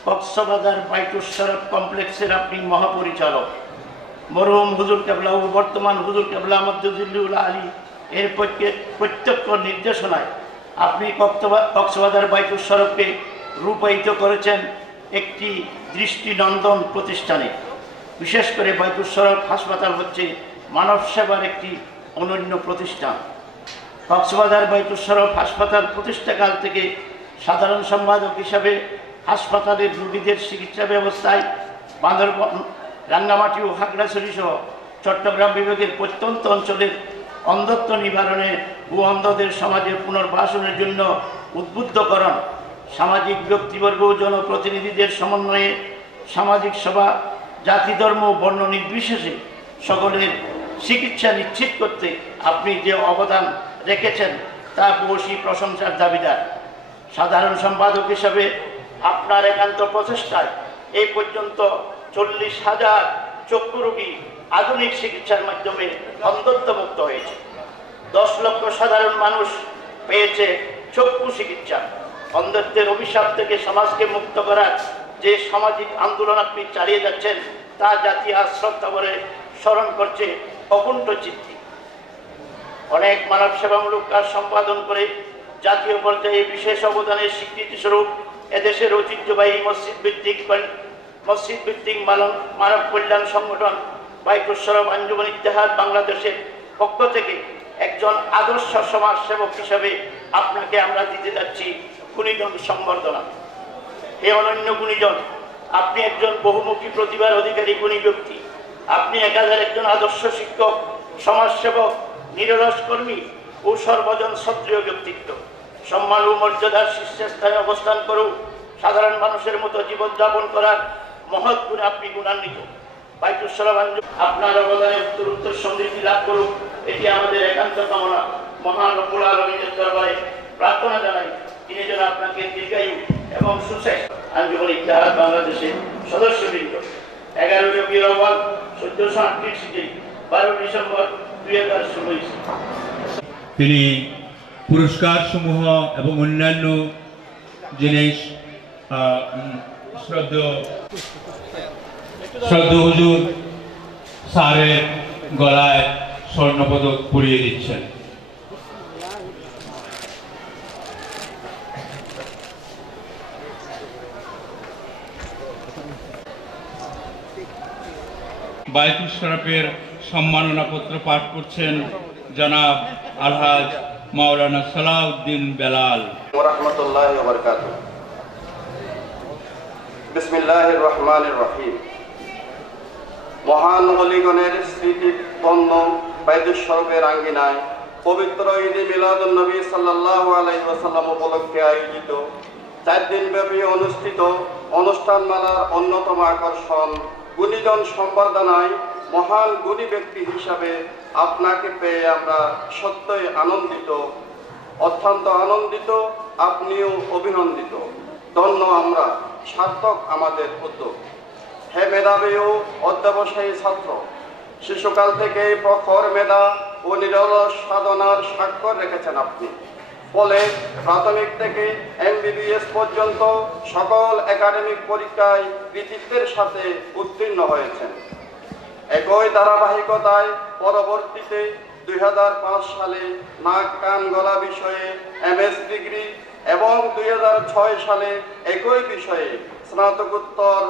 কক্সবাজার বাইতুল সড়ক কমপ্লেক্সের আপনি মহাপরিচালক। মরহুম হুজুর কেবলা ও বর্তমান হুজুর কেবলা মাদ্রাজিউল আলী এর প্রত্যক্ষ নির্দেশনায় আপনি কক্সবাজার বাইতুল সড়ককে রূপায়িত করেছেন একটি দৃষ্টিনন্দন প্রতিষ্ঠানে। বিশেষ করে বাইতুল সড়ক হাসপাতাল হচ্ছে মানব সেবার একটি অনন্য প্রতিষ্ঠান। কক্সবাজার বাইতুল সড়ক হাসপাতাল প্রতিষ্ঠাকাল থেকে সাধারণ সম্পাদক হিসাবে হাসপাতালের রোগীদের চিকিৎসা ব্যবস্থায় রাঙ্গামাটি ও খাগড়াছড়ি সহ চট্টগ্রাম বিভাগের প্রত্যন্ত অঞ্চলের অন্ধত্ব নিবারণে ও অন্ধদের সমাজে পুনর্বাসনের জন্য উদ্বুদ্ধকরণ, সামাজিক ব্যক্তিবর্গ ও জনপ্রতিনিধিদের সমন্বয়ে সামাজিক সভা, জাতি ধর্ম ও বর্ণ নির্বিশেষে সকলের চিকিৎসা নিশ্চিত করতে আপনি যে অবদান রেখেছেন তা বসি প্রশংসার দাবিদার। সাধারণ সম্পাদক হিসাবে আপনার একান্ত প্রচেষ্টায় এই পর্যন্ত 40,000 চক্ষু রোগী আধুনিক চিকিৎসার মাধ্যমে অন্ধত্বমুক্ত হয়েছে। 10 লক্ষ সাধারণ মানুষ পেয়েছে চক্ষু চিকিৎসা। অন্ধত্বের অভিশাপ থেকে সমাজকে মুক্ত করার যে সামাজিক আন্দোলন আপনি চালিয়ে যাচ্ছেন তা জাতি আজ শ্রদ্ধা করে স্মরণ করছে অকুণ্ঠ চিত্তে। অনেক মানব সেবামূলক কাজ সম্পাদন করে জাতীয় পর্যায়ে বিশেষ অবদানের স্বীকৃতি স্বরূপ এদেশের ঐতিহ্যবাহী মসজিদ ভিত্তিক মানব কল্যাণ সংগঠন বাইতুস সালাম আঞ্জুমান ইত্তেহাদ বাংলাদেশের পক্ষ থেকে একজন আদর্শ সমাজ সেবক হিসাবে আপনাকে আমরা দিতে যাচ্ছি গুণীজন সম্বর্ধনা। হে অনন্য গুণীজন, আপনি একজন বহুমুখী প্রতিভার অধিকারী গুণী ব্যক্তি। আপনি একাধারে একজন আদর্শ শিক্ষক, সমাজসেবক, নিরলস কর্মী ও সর্বজন শ্রদ্ধেয় ব্যক্তিত্ব। সম্মান ও মর্যাদার শীর্ষস্থানে অবস্থান করুক, সাধারণ মানুষের মতো জীবনযাপন করার মহৎ গুণে আপনি গুণান্বিত। বাইতুস সালাম আপনার অবদানে উত্তর সমৃদ্ধি লাভ করুক, এটি আমাদের একান্ত কামনা। মহান রব্বুল আলামিনের দরবারে প্রার্থনা জানাই তিনি যেন আপনাকে দীর্ঘায়ু এবং সুস্বাস্থ্য। আঞ্জুমান ইত্তেহাদ বাংলাদেশের সদস্যবৃন্দ 11 রবিউল আউয়াল 1438 থেকে 12 ডিসেম্বর 2016 তিনি পুরস্কার সমূহ এবং অন্যান্য জিনিস শ্রদ্ধ হুজুর স্যারের গলায় স্বর্ণপদক পরিয়ে দিচ্ছেন। বাইতুস শরফের সম্মাননা পত্র পাঠ করছেন জনাব আলহাজ মাওলানা সালাউদ্দিন বেলাল। রাহমাতুল্লাহি ওয়া বারাকাতুহু। বিসমিল্লাহির রহমানির রহিম। মহান ওলিগণের স্মৃতিপন্ন বাইতুস শরফের আঙ্গিনায় পবিত্র ঈদে মিলাদুন নবী সাল্লাল্লাহু আলাইহি ওয়াসাল্লাম উপলক্ষে আয়োজিত 4 দিনব্যাপী অনুষ্ঠিত অনুষ্ঠানমালার অন্যতম আকর্ষণ গুণীজন সম্বর্ধনায় মহান গুণী ব্যক্তি হিসাবে আপনাকে পেয়ে আমরা সত্যই আনন্দিত, অত্যন্ত আনন্দিত। আপনিও অভিনন্দিত। ধন্য আমরা, সার্থক আমাদের উদ্যোগ। হে মেধাবী ও অধ্যবসায়ী ছাত্র, শিশুকাল থেকে প্রখর মেধা ও নিরলস সাধনার স্বাক্ষর রেখেছেন আপনি। ফলে প্রাথমিক থেকে MBBS পর্যন্ত সকল একাডেমিক পরীক্ষায় কৃতিত্বের সাথে উত্তীর্ণ হয়েছেন। একই ধারাবাহিকতায় পরবর্তীতে 2005 সালে নাক কান গলা বিষয়ে MS ডিগ্রি এবং 2006 সালে একই বিষয়ে স্নাতকোত্তর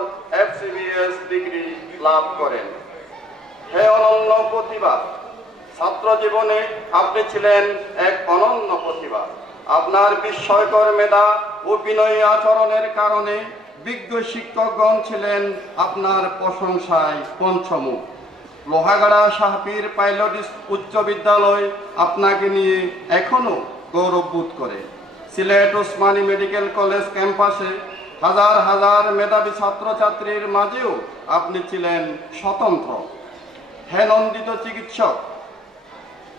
FCBS ডিগ্রি লাভ করেন। হে অনন্য প্রতিভা, ছাত্র জীবনে আপনি ছিলেন এক অনন্য প্রতিভা। আপনার বিস্ময়কর মেধা ও বিনয়ী আচরণের কারণে বিজ্ঞ শিক্ষকগণ ছিলেন আপনার প্রশংসায় পঞ্চমুখ। লোহাগাড়া শাহপীর পাইলট উচ্চ বিদ্যালয় আপনাকে নিয়ে এখনো গৌরববোধ করে। সিলেট ওসমানী মেডিকেল কলেজ ক্যাম্পাসে হাজার হাজার মেধাবী ছাত্রছাত্রীর মাঝেও আপনি ছিলেন স্বতন্ত্র। হে নন্দিত চিকিৎসক,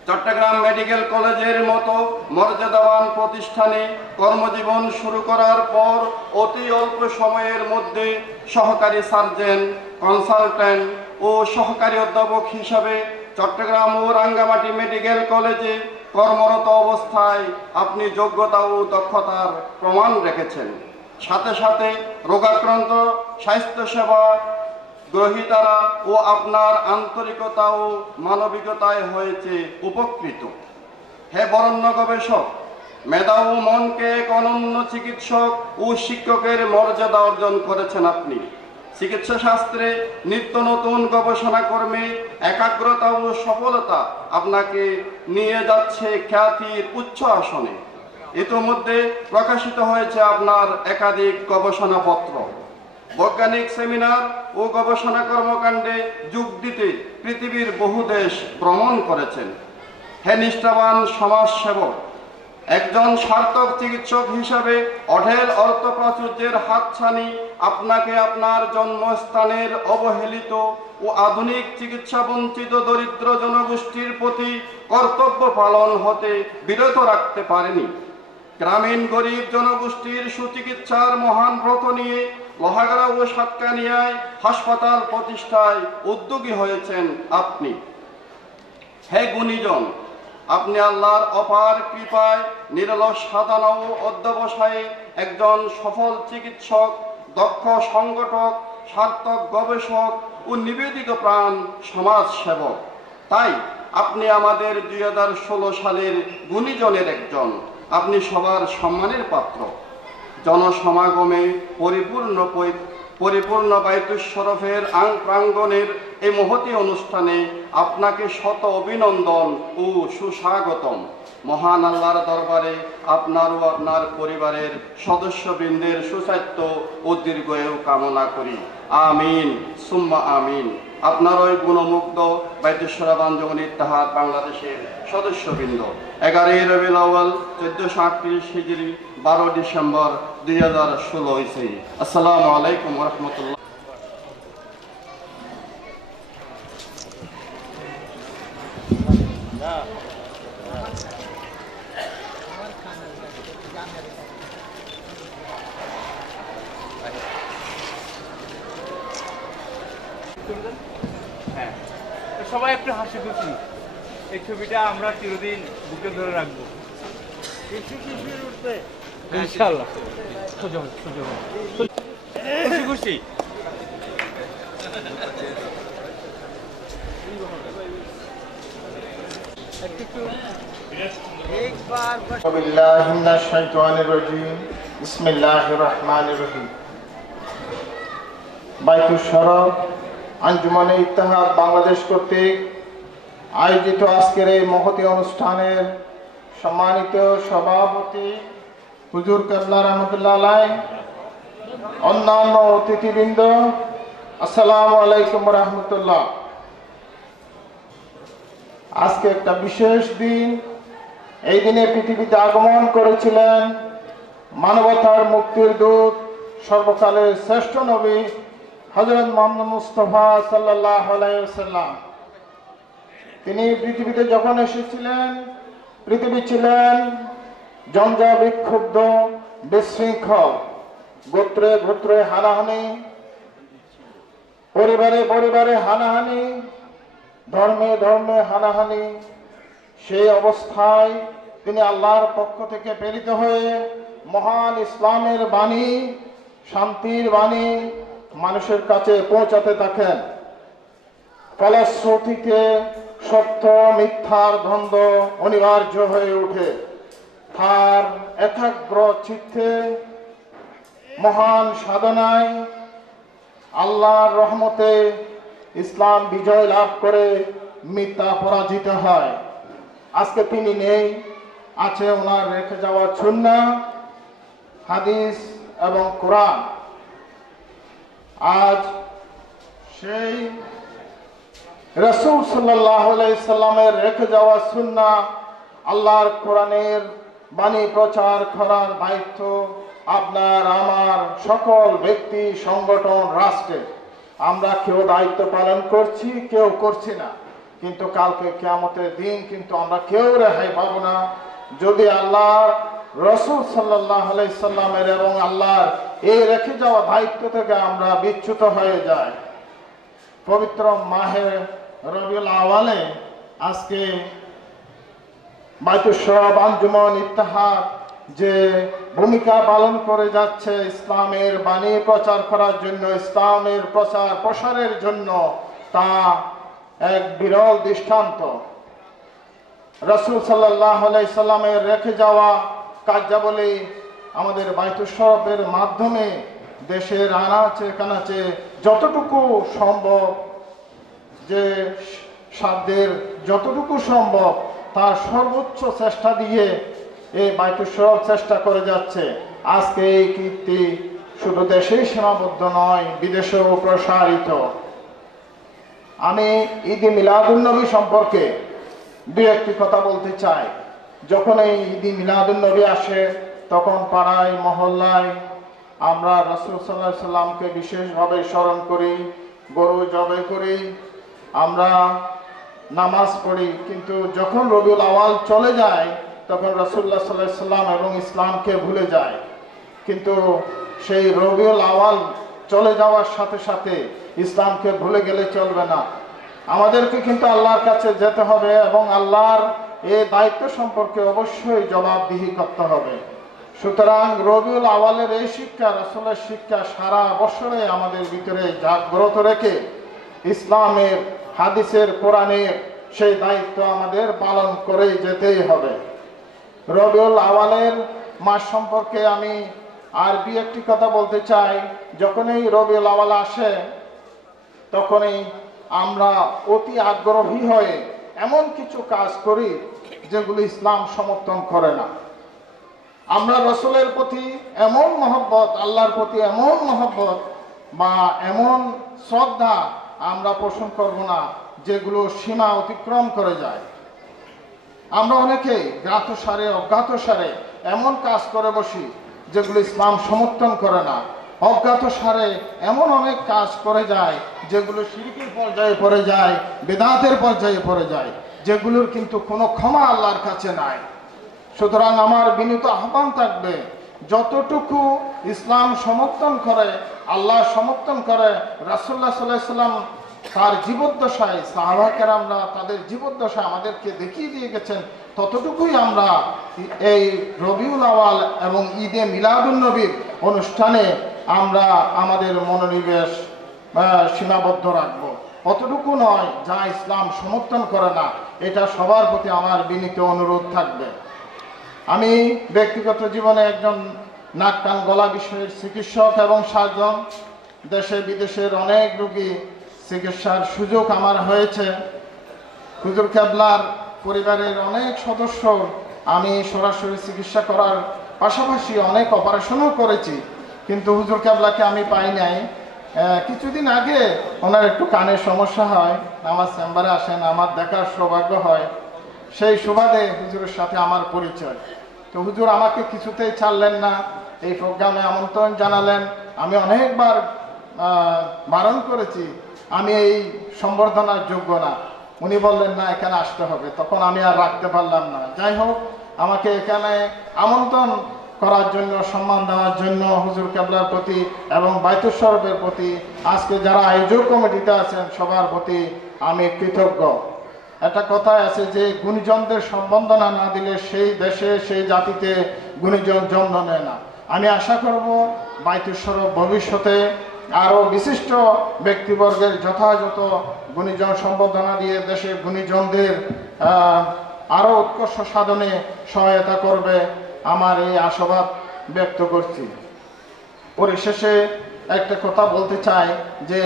চট্টগ্রাম মেডিকেল কলেজের মতো মর্যাদাবান প্রতিষ্ঠানে কর্মজীবন শুরু করার পর অতি অল্প সময়ের মধ্যে সহকারী সার্জন, কনসালট্যান্ট ও সহকারী অধ্যাপক হিসাবে চট্টগ্রাম ও রাঙ্গামাটি মেডিকেল কলেজে কর্মরত অবস্থায় আপনি যোগ্যতা ও দক্ষতার প্রমাণ রেখেছেন। সাথে সাথে রোগাক্রান্ত স্বাস্থ্যসেবা গ্রহীতারা ও আপনার আন্তরিকতা ও মানবিকতায় হয়েছে উপকৃত। হে বরেণ্য গবেষক, মেধা ও মনকে এক অনন্য চিকিৎসক ও শিক্ষকের মর্যাদা অর্জন করেছেন আপনি। চিকিৎসা শাস্ত্রে নিত্য নতুন গবেষণা কর্মে একাগ্রতা ও সফলতা আপনাকে নিয়ে যাচ্ছে খ্যাতির উচ্চ আসনে। ইতোমধ্যে প্রকাশিত হয়েছে আপনার একাধিক গবেষণাপত্র। বৈজ্ঞানিক সেমিনার ও গবেষণা কর্মকাণ্ডে যোগ দিতে পৃথিবীর বহু দেশ ভ্রমণ করেছেন। হে নিষ্ঠাবান সমাজসেবক, একজন সার্থক চিকিৎসক হিসাবে অঢেল অর্থ প্রাচুর্যের হাতছানি আপনাকে আপনার জন্মস্থানের অবহেলিত ও আধুনিক চিকিৎসা বঞ্চিত দরিদ্র জনগোষ্ঠীর প্রতি কর্তব্য পালন হতে বিরত রাখতে পারেনি। গ্রামীণ গরিব জনগোষ্ঠীর সুচিকিৎসার মহান ব্রত নিয়ে লোহাগাড়া ও সাতকানিয়ায় হাসপাতাল প্রতিষ্ঠায় উদ্যোগী হয়েছেন আপনি। হে গুণীজন, আপনি আল্লাহর অপার কৃপায় নিরলস সাধনা ও অধ্যবসায়ে একজন সফল চিকিৎসক, দক্ষ সংগঠক, সার্থক গবেষক ও নিবেদিত প্রাণ সমাজ সেবক। তাই আপনি আমাদের 2016 সালের গুণীজনের একজন। আপনি সবার সম্মানের পাত্র। জনসমাগমে পরিপূর্ণ বাইতুস শরফের প্রাঙ্গণের এই মহতী অনুষ্ঠানে আপনাকে শত অভিনন্দন ও সুস্বাগতম। মহান আল্লাহর দরবারে আপনার ও আপনার পরিবারের সদস্যবৃন্দের সুস্বাস্থ্য ও দীর্ঘায়ু কামনা করি। আমিন সুম্মা আমিন। আপনার ওই গুণমুগ্ধ বাইতুস শরফ আঞ্জুমান ইত্তেহাদ বাংলাদেশের সদস্যবৃন্দ। 11 রবিউল আউয়াল 1438 হিজরি 12 ডিসেম্বর 2016 ইসি। আসসালামু আলাইকুম ওয়া রাহমাতুল্লাহ। হ্যাঁ, সবাই একটু হাসি খুশি। এই ছবিটা আমরা চিরদিন বুকে ধরে রাখবো ইনশাআল্লাহ। খুশি খুশি। বাইতুস শরফ আঞ্জুমানে ইত্তেহাদ বাংলাদেশ কর্তৃক আয়োজিত আজকের এই মহতী অনুষ্ঠানের সম্মানিত সভাপতি হুজুর কেবলা রহমতুল্লাহ আলাইহি, অন্যান্য অতিথিবৃন্দ, আসসালামু আলাইকুম রহমতুল্লাহ। আজকে একটা বিশেষ দিন। এই দিনে পৃথিবীতে আগমন করেছিলেন মানবতার মুক্তির দূত, সর্বকালের শ্রেষ্ঠ নবী হযরত মুহাম্মদ মুস্তাফা সাল্লাল্লাহু আলাইহি ওয়াসাল্লাম। তিনি পৃথিবীতে যখন এসেছিলেন, পৃথিবী ছিলেন জঞ্জা বিক্ষুব্ধ, বিশৃঙ্খল, গোত্রে গোত্রে হানাহানি, পরিবারে পরিবারে হানাহানি, ধর্মে ধর্মে হানাহানি। সেই অবস্থায় তিনি আল্লাহর পক্ষ থেকে প্রেরিত হয়ে মহান ইসলামের বাণী, শান্তির বাণী মানুষের কাছে পৌঁছাতে থাকেন। ফলশ্রুতিতে সত্য মিথ্যার দ্বন্দ্ব অনিবার্য হয়ে ওঠে। তার একাগ্র চিত্তে মহান সাধনায় আল্লাহর রহমতে ইসলাম বিজয় লাভ করে মিথ্যা পরাজিত হয়। আজকে তিনি নেই, আছে ওনার রেখে যাওয়া সুন্নাহ, হাদিস এবং কোরআন। আজ সেই রাসূল সাল্লাল্লাহু আলাইহি সাল্লামের রেখে যাওয়া সুন্নাহ, আল্লাহর কোরআনের বাণী প্রচার করার দায়িত্ব আপনার আমার সকল ব্যক্তি, সংগঠন, রাষ্ট্রে। আমরা কেউ দায়িত্ব পালন করছি, কেউ করছি না, কিন্তু কালকে কিয়ামতের দিন কিন্তু আমরা কেউ রেহাই পাবো না যদি আল্লাহ রাসূল সাল্লাল্লাহু আলাইহি সাল্লামের এবং আল্লাহর এই রেখে যাওয়া দায়িত্ব থেকে আমরা বিচ্যুত হয়ে যাই। পবিত্র মাহে রবিউল আউয়ালে আজকে বাইতুস শরফ আঞ্জুমান ইত্তেহাদ যে ভূমিকা পালন করে যাচ্ছে ইসলামের বাণী প্রচার করার জন্য, ইসলামের প্রচার প্রসারের জন্য, তা এক বিরল দৃষ্টান্ত। রাসূল সাল্লাল্লাহু আলাইহি সাল্লামের রেখে যাওয়া কার্যাবলী আমাদের বাইতুস শরফের মাধ্যমে দেশের আনাচে কানাচে যতটুকু সম্ভব, যে সাধ্যের যতটুকু সম্ভব তার সর্বোচ্চ চেষ্টা দিয়ে এই বাইতুস শরফ চেষ্টা করে যাচ্ছে। আজকে এই কীর্তি শুধু দেশেই সীমাবদ্ধ নয়, বিদেশেও প্রসারিত। আমি ঈদে মিলাদুন্নবী সম্পর্কে দু একটি কথা বলতে চাই। যখন এই ঈদে মিলাদুন্নবী আসে তখন পাড়ায় মহল্লায় আমরা রাসূল সাল্লাল্লাহু আলাইহি সাল্লামকে বিশেষভাবে স্মরণ করি, গরু জবাই করি, আমরা নামাজ পড়ি। কিন্তু যখন রবিউল আওয়াল চলে যায় তখন রাসূলুল্লাহ সাল্লাল্লাহু আলাইহি সাল্লাম এবং ইসলামকে ভুলে যায়। কিন্তু সেই রবিউল আওয়াল চলে যাওয়ার সাথে সাথে ইসলামকে ভুলে গেলে চলবে না। আমাদেরকে কিন্তু আল্লাহর কাছে যেতে হবে এবং আল্লাহর এই দায়িত্ব সম্পর্কে অবশ্যই জবাবদিহি করতে হবে। সুতরাং রবিউল আওয়ালের এই শিক্ষা, রাসূলের শিক্ষা সারা বছরে আমাদের ভিতরে জাগ্রত রেখে ইসলামের, হাদিসের, কোরআনের সেই দায়িত্ব আমাদের পালন করেই যেতেই হবে। রবিউল আওয়ালের মাস সম্পর্কে আমি আরবি একটি কথা বলতে চাই। যখনই রবিউল আওয়াল আসে তখনই আমরা অতি আগ্রহী হয়ে এমন কিছু কাজ করি যেগুলো ইসলাম সমর্থন করে না। আমরা রাসূলের প্রতি এমন মহব্বত, আল্লাহর প্রতি এমন মহব্বত বা এমন শ্রদ্ধা আমরা পোষণ করব না যেগুলো সীমা অতিক্রম করে যায়। আমরা অনেকেই জ্ঞাতসারে অজ্ঞাতসারে এমন কাজ করে বসি যেগুলো ইসলাম সমর্থন করে না। অজ্ঞাতসারে এমন অনেক কাজ করে যায় যেগুলো শিরকের পর্যায়ে পড়ে যায়, বিদআতের পর্যায়ে পড়ে যায়, যেগুলোর কিন্তু কোনো ক্ষমা আল্লাহর কাছে নাই। সুতরাং আমার বিনীত আহ্বান থাকবে, যতটুকু ইসলাম সমর্থন করে, আল্লাহ সমর্থন করে, রাসূলুল্লাহ সাল্লাল্লাহু আলাইহি সাল্লাম তার জীবদ্দশায়, সাহাবা কেরামরা তাদের জীবদ্দশায় আমাদেরকে দেখিয়ে দিয়ে গেছেন, ততটুকুই আমরা এই রবিউল আওয়াল এবং ঈদে মিলাদুন্নবীর অনুষ্ঠানে আমরা আমাদের মনোনিবেশ সীমাবদ্ধ রাখব। অতটুকু নয় যা ইসলাম সমর্থন করে না। এটা সবার প্রতি আমার বিনীত অনুরোধ থাকবে। আমি ব্যক্তিগত জীবনে একজন নাক কান গলা বিষয়ের চিকিৎসক এবং সার্জন। দেশে বিদেশের অনেক রোগী চিকিৎসার সুযোগ আমার হয়েছে। হুজুর কেবলার পরিবারের অনেক সদস্য আমি সরাসরি চিকিৎসা করার পাশাপাশি অনেক অপারেশনও করেছি, কিন্তু হুজুর কেবলাকে আমি পাই নাই। কিছুদিন আগে ওনার একটু কানের সমস্যা হয়, আমার চেম্বারে আসেন, আমার দেখার সৌভাগ্য হয়। সেই সুবাদে হুজুরের সাথে আমার পরিচয়। তো হুজুর আমাকে কিছুতেই ছাড়লেন না, এই প্রোগ্রামে আমন্ত্রণ জানালেন। আমি অনেকবার বারণ করেছি, আমি এই সম্বর্ধনার যোগ্য না। উনি বললেন না, এখানে আসতে হবে। তখন আমি আর রাখতে পারলাম না। যাই হোক, আমাকে এখানে আমন্ত্রণ করার জন্য, সম্মান দেওয়ার জন্য হুজুর কেবলার প্রতি এবং বাইতুল শরীফের প্রতি, আজকে যারা আয়োজক কমিটিতে আছেন সবার প্রতি আমি কৃতজ্ঞ। একটা কথাই আছে যে গুণীজনদের সম্বর্ধনা না দিলে সেই দেশে, সেই জাতিতে গুণীজন জন্ম নেয় না। আমি আশা করব বাইতুল শরীফ ভবিষ্যতে আরও বিশিষ্ট ব্যক্তিবর্গের যথাযথ গুণীজন সম্বর্ধনা দিয়ে দেশের গুণীজনদের আরও উৎকর্ষ সাধনে সহায়তা করবে, আমার এই আশাবাদ ব্যক্ত করছি। পরিশেষে একটা কথা বলতে চাই যে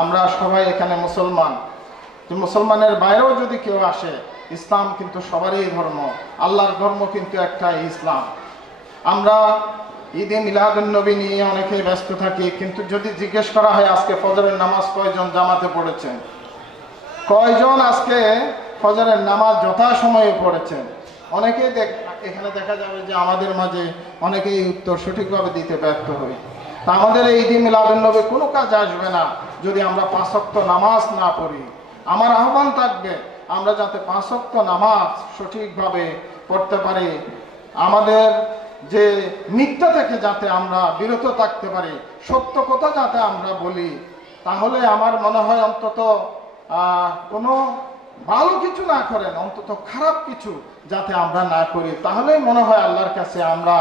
আমরা সবাই এখানে মুসলমান। মুসলমানের বাইরেও যদি কেউ আসে, ইসলাম কিন্তু সবারই ধর্ম, আল্লাহর ধর্ম কিন্তু একটাই, ইসলাম। আমরা ঈদে মিলাদুন্নবী নিয়ে অনেকেই ব্যস্ত থাকি, কিন্তু যদি জিজ্ঞেস করা হয় আজকে ফজরের নামাজ কয়জন জামাতে পড়েছেন, কয়জন আজকে ফজরের নামাজ যথাসময়ে পড়েছেন, অনেকেই এখানে দেখা যাবে যে আমাদের মাঝে অনেকেই উত্তর সঠিকভাবে দিতে ব্যর্থ হই। তা আমাদের এই ঈদে মিলাদুন্নবী কোনো কাজ আসবে না যদি আমরা 5 ওয়াক্ত নামাজ না পড়ি। আমার আহ্বান থাকবে আমরা যাতে 5 ওয়াক্ত নামাজ সঠিকভাবে পড়তে পারি, আমাদের যে মিথ্যা থেকে যাতে আমরা বিরত থাকতে পারি, সত্য কথা যাতে আমরা বলি, তাহলে আমার মনে হয় অন্তত কোনো ভালো কিছু না করেন, অন্তত খারাপ কিছু যাতে আমরা না করি, তাহলেই মনে হয় আল্লাহর কাছে আমরা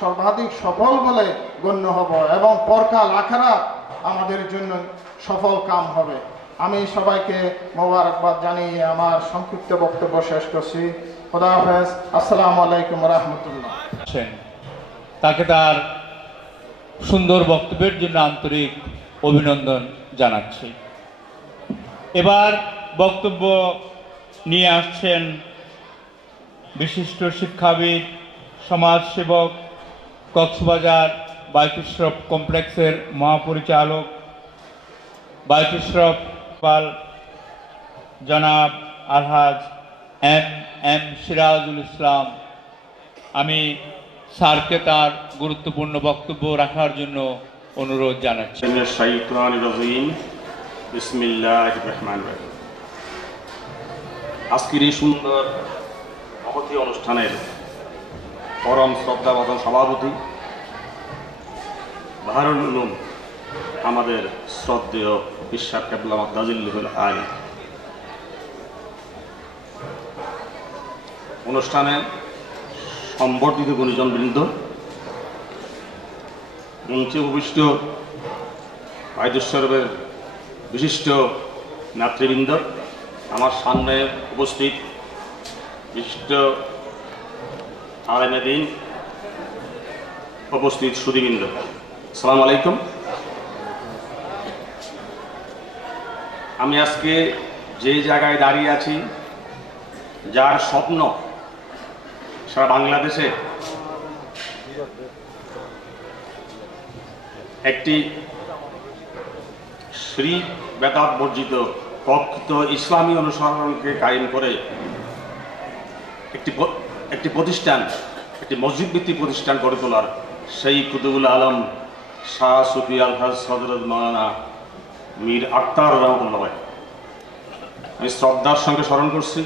সর্বাধিক সফল বলে গণ্য হব এবং পরকাল আখিরাত আমাদের জন্য সফল কাম হবে। আমি সবাইকে মোবারকবাদ জানিয়ে আমার সংক্ষিপ্ত বক্তব্য শেষ করছি। খোদা হাফেজ। আসসালামু আলাইকুম রাহমাতুল্লাহ। তাকে তার সুন্দর বক্তব্যের জন্য আন্তরিক অভিনন্দন জানাচ্ছি। এবার বক্তব্য নিয়ে আসছেন বিশিষ্ট শিক্ষাবিদ, সমাজসেবক, কক্সবাজার বায়তুশরফ কমপ্লেক্সের মহাপরিচালক বায়তুশরফ পাল জনাব আলহাজ এম সিরাজুল ইসলাম, আমি স্যারকে তার গুরুত্বপূর্ণ বক্তব্য রাখার জন্য অনুরোধ জানাচ্ছি। আজকের এই সুন্দর মহতী অনুষ্ঠানের পরম শ্রদ্ধাভাজন সভাপতি বাহারুল উলুম আমাদের শ্রদ্ধেয় বিশ্বাস কেবলা মাদ্দাজিল্লাহুল আলী, অনুষ্ঠানে সম্বর্ধিত গুণীজনবৃন্দ, মঞ্চে উপবিষ্ট বায়তুশরফের বিশিষ্ট নেতৃবৃন্দ, আমার সামনে উপস্থিত বিশিষ্ট আলেমে দ্বীন, উপস্থিত সুধীবৃন্দ, আসসালামু আলাইকুম। আমি আজকে যে জায়গায় দাঁড়িয়ে আছি, যার স্বপ্ন সারা বাংলাদেশে একটি শ্রী বেদাত বর্জিত প্রকৃত ইসলামী অনুসরণকে কায়েম করে একটি প্রতিষ্ঠান, একটি মসজিদ ভিত্তিক প্রতিষ্ঠান গড়ে তোলার সেই কুতুবুল আলম শাহ সুফি আলহাজ হযরত মাওলানা মীর আখতার রহমাতুল্লাহ ভাই, আমি শ্রদ্ধার সঙ্গে স্মরণ করছি।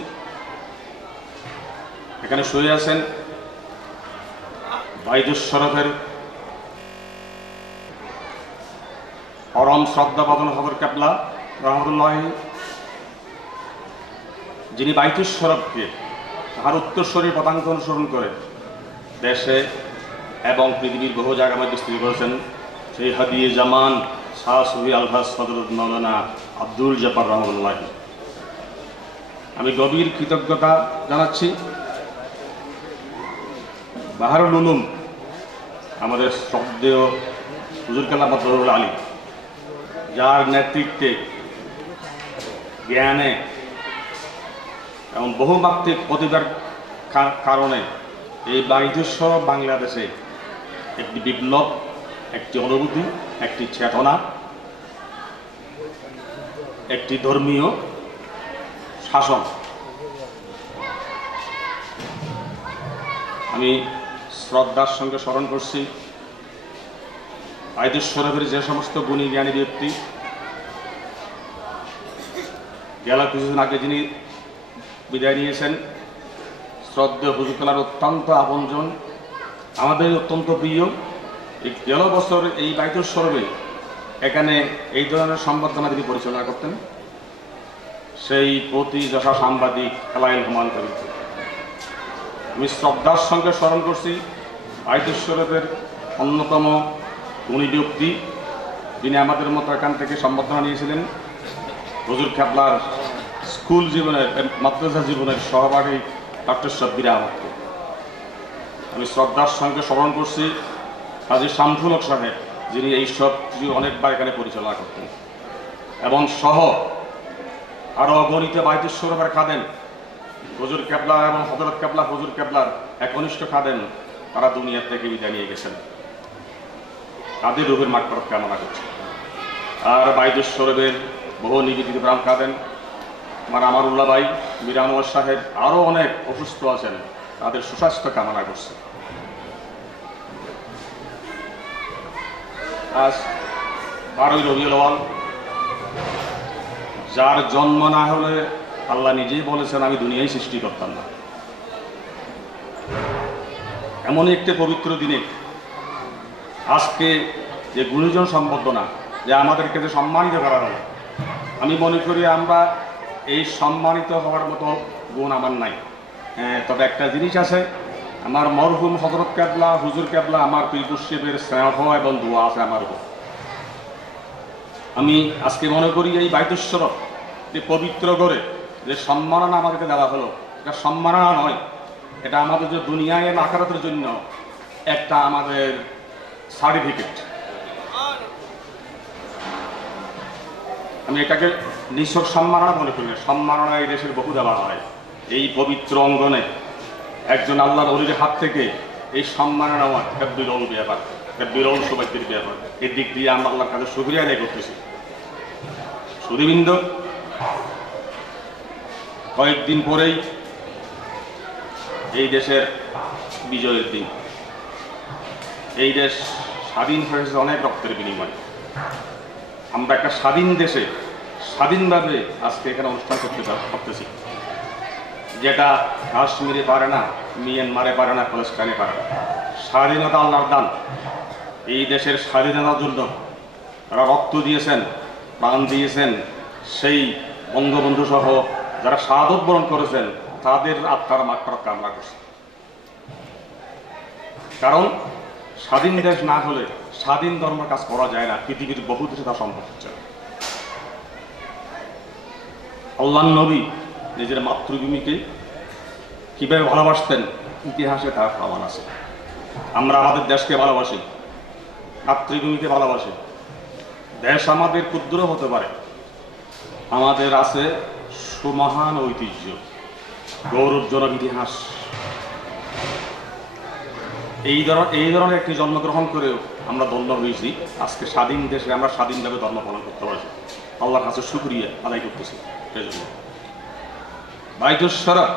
এখানে শুয়ে আছেন বায়তুশরফের পরম শ্রদ্ধাভাজন হযরত কেবলা রহমাতুল্লাহ, যিনি বায়তুশরফকে তাহার উত্তরসূরির পদাঙ্ক অনুসরণ করে দেশে এবং পৃথিবীর বহু জায়গার মধ্যে বিস্তৃত করেছেন, সেই হাদিয়ে জামান শাহ সুফি আলহাজ হযরত মাওলানা আব্দুল জব্বার রহমাতুল্লাহ। আমি গভীর কৃতজ্ঞতা জানাচ্ছি বাহারুল উলুম আমাদের শ্রদ্ধেয় হুজুর কেবলা মাদ্দাজিল্লাহুল আলী, যার নেতৃত্বে জ্ঞানে এবং বহুমাত্রিক প্রতিভার কারণে এই বায়তুশরফ বাংলাদেশে একটি বিপ্লব, একটি অনুভূতি, একটি চেতনা, একটি ধর্মীয় শাসন। আমি শ্রদ্ধার সঙ্গে স্মরণ করছি বায়তুশরফের যে সমস্ত গুণী জ্ঞানী ব্যক্তি গেল কিছুদিন আগে যিনি বিদায় নিয়েছেন, শ্রদ্ধেয় হুজুর কেবলার অত্যন্ত আপনজন, আমাদের অত্যন্ত প্রিয়। এই গেল বছর এই বায়তুশরফে এখানে এই ধরনের সংবর্ধনা তিনি পরিচালনা করতেন, সেই প্রতি যশা সাংবাদিক খেলাইল রহমান কবির। আমি শ্রদ্ধার সঙ্গে স্মরণ করছি বায়তুশরফের অন্যতম গুণী ব্যক্তি, যিনি আমাদের মতো এখান থেকে সম্বর্ধনা নিয়েছিলেন, হুজুর কেবলার স্কুল জীবনের মাদ্রাসা জীবনের সহপাঠী ডক্টর শব্বির আহমদকে। আমি শ্রদ্ধার সঙ্গে স্মরণ করছি কাজী শামসুল হক সাহেব, যিনি এই সব কিছু অনেকবার এখানে পরিচালনা করতেন, এবং সহ আরও অগণিত বায়তুশরফের খাদেম হুজুর কেবলা এবং হযরত কেবলা হুজুর কেবলার একনিষ্ঠ খাদেম, তারা দুনিয়া থেকে বিদায় নিয়ে গেছেন, তাদের রূহের মাগফিরাত কামনা করছি। আর বায়তুশরফের বহু নিবেদিত প্রাণ খাদেম আমার উল্লাহ ভাই, মীর আনোয়ার সাহেব, আরও অনেক অসুস্থ আছেন, তাদের সুস্বাস্থ্য কামনা করছে। আজ 12ই রবিউল আউয়াল, যার জন্ম না হলে আল্লাহ নিজেই বলেছেন আমি দুনিয়ায় সৃষ্টি করতাম না। এমনই একটি পবিত্র দিনে আজকে যে গুণীজন সম্বর্ধনা, যে আমাদেরকে যে সম্মানিত করা হলো, আমি মনে করি আমরা এই সম্মানিত হওয়ার মতো গুণ আমার নাই। তবে একটা জিনিস আছে, আমার মরহুম হযরত কেবলা হুজুর কেবলা আমার পীর মুর্শিদের স্নেহ এবং দোয়া আছে আমার উপর। আমি আজকে মনে করি এই বায়তুশরফ যে পবিত্র করে যে সম্মাননা আমাদেরকে দেওয়া হলো, এটা সম্মাননা নয়, এটা আমাদের যে দুনিয়ায় এবং আখিরাতের জন্য একটা আমাদের সার্টিফিকেট। আমি এটাকে নিছক সম্মাননা মনে করি না, সম্মাননা এই দেশের বহু দেওয়া হয়। এই পবিত্র অঙ্গনে একজন আল্লাহর ওলির হাত থেকে এই সম্মাননা নেওয়া একটা বিরল ব্যাপার, একটা বিরল সৌভাগ্যের ব্যাপার। এর দিক দিয়ে আমরা আল্লাহর কাছে শুকরিয়া আদায় করতেছি। সুধীবৃন্দ, কয়েকদিন পরেই এই দেশের বিজয়ের দিন। এই দেশ স্বাধীন হয়েছে অনেক রক্তের বিনিময়ে। আমরা একটা স্বাধীন দেশে স্বাধীনভাবে আজকে এখানে অনুষ্ঠান করতেছি, যেটা কাশ্মীরে পারে না, মিয়ানমারে পারে না, প্যালেস্টাইনে পারে না। স্বাধীনতা আল্লাহর দান। এই দেশের স্বাধীনতার জন্য যারা রক্ত দিয়েছেন, প্রাণ দিয়েছেন, সেই বঙ্গবন্ধু সহ যারা শাহাদত বরণ করেছেন, তাদের আত্মার মাত্রা কামনা করছে। কারণ স্বাধীন দেশ না হলে স্বাধীন ধর্মের কাজ করা যায় না। পৃথিবীর বহু দেশে তা সম্ভব হচ্ছে না। আল্লাহর নবী নিজের মাতৃভূমিকে কিভাবে ভালোবাসতেন, ইতিহাসে তার প্রমাণ আছে। আমরা আমাদের দেশকে ভালোবাসি, মাতৃভূমিকে ভালোবাসি। দেশ আমাদের ক্ষুদ্র হতে পারে, আমাদের আছে সুমহান ঐতিহ্য, গৌরবজনক ইতিহাস। এই ধরনের একটি জন্মগ্রহণ করেও আমরা ধন্য হয়েছি। আজকে স্বাধীন দেশে আমরা স্বাধীনভাবে ধর্ম পালন করতে পারছি। আল্লাহর কাছে শুকরিয়া আদায় করতেছি। সেই জন্য বাইতুস শরফ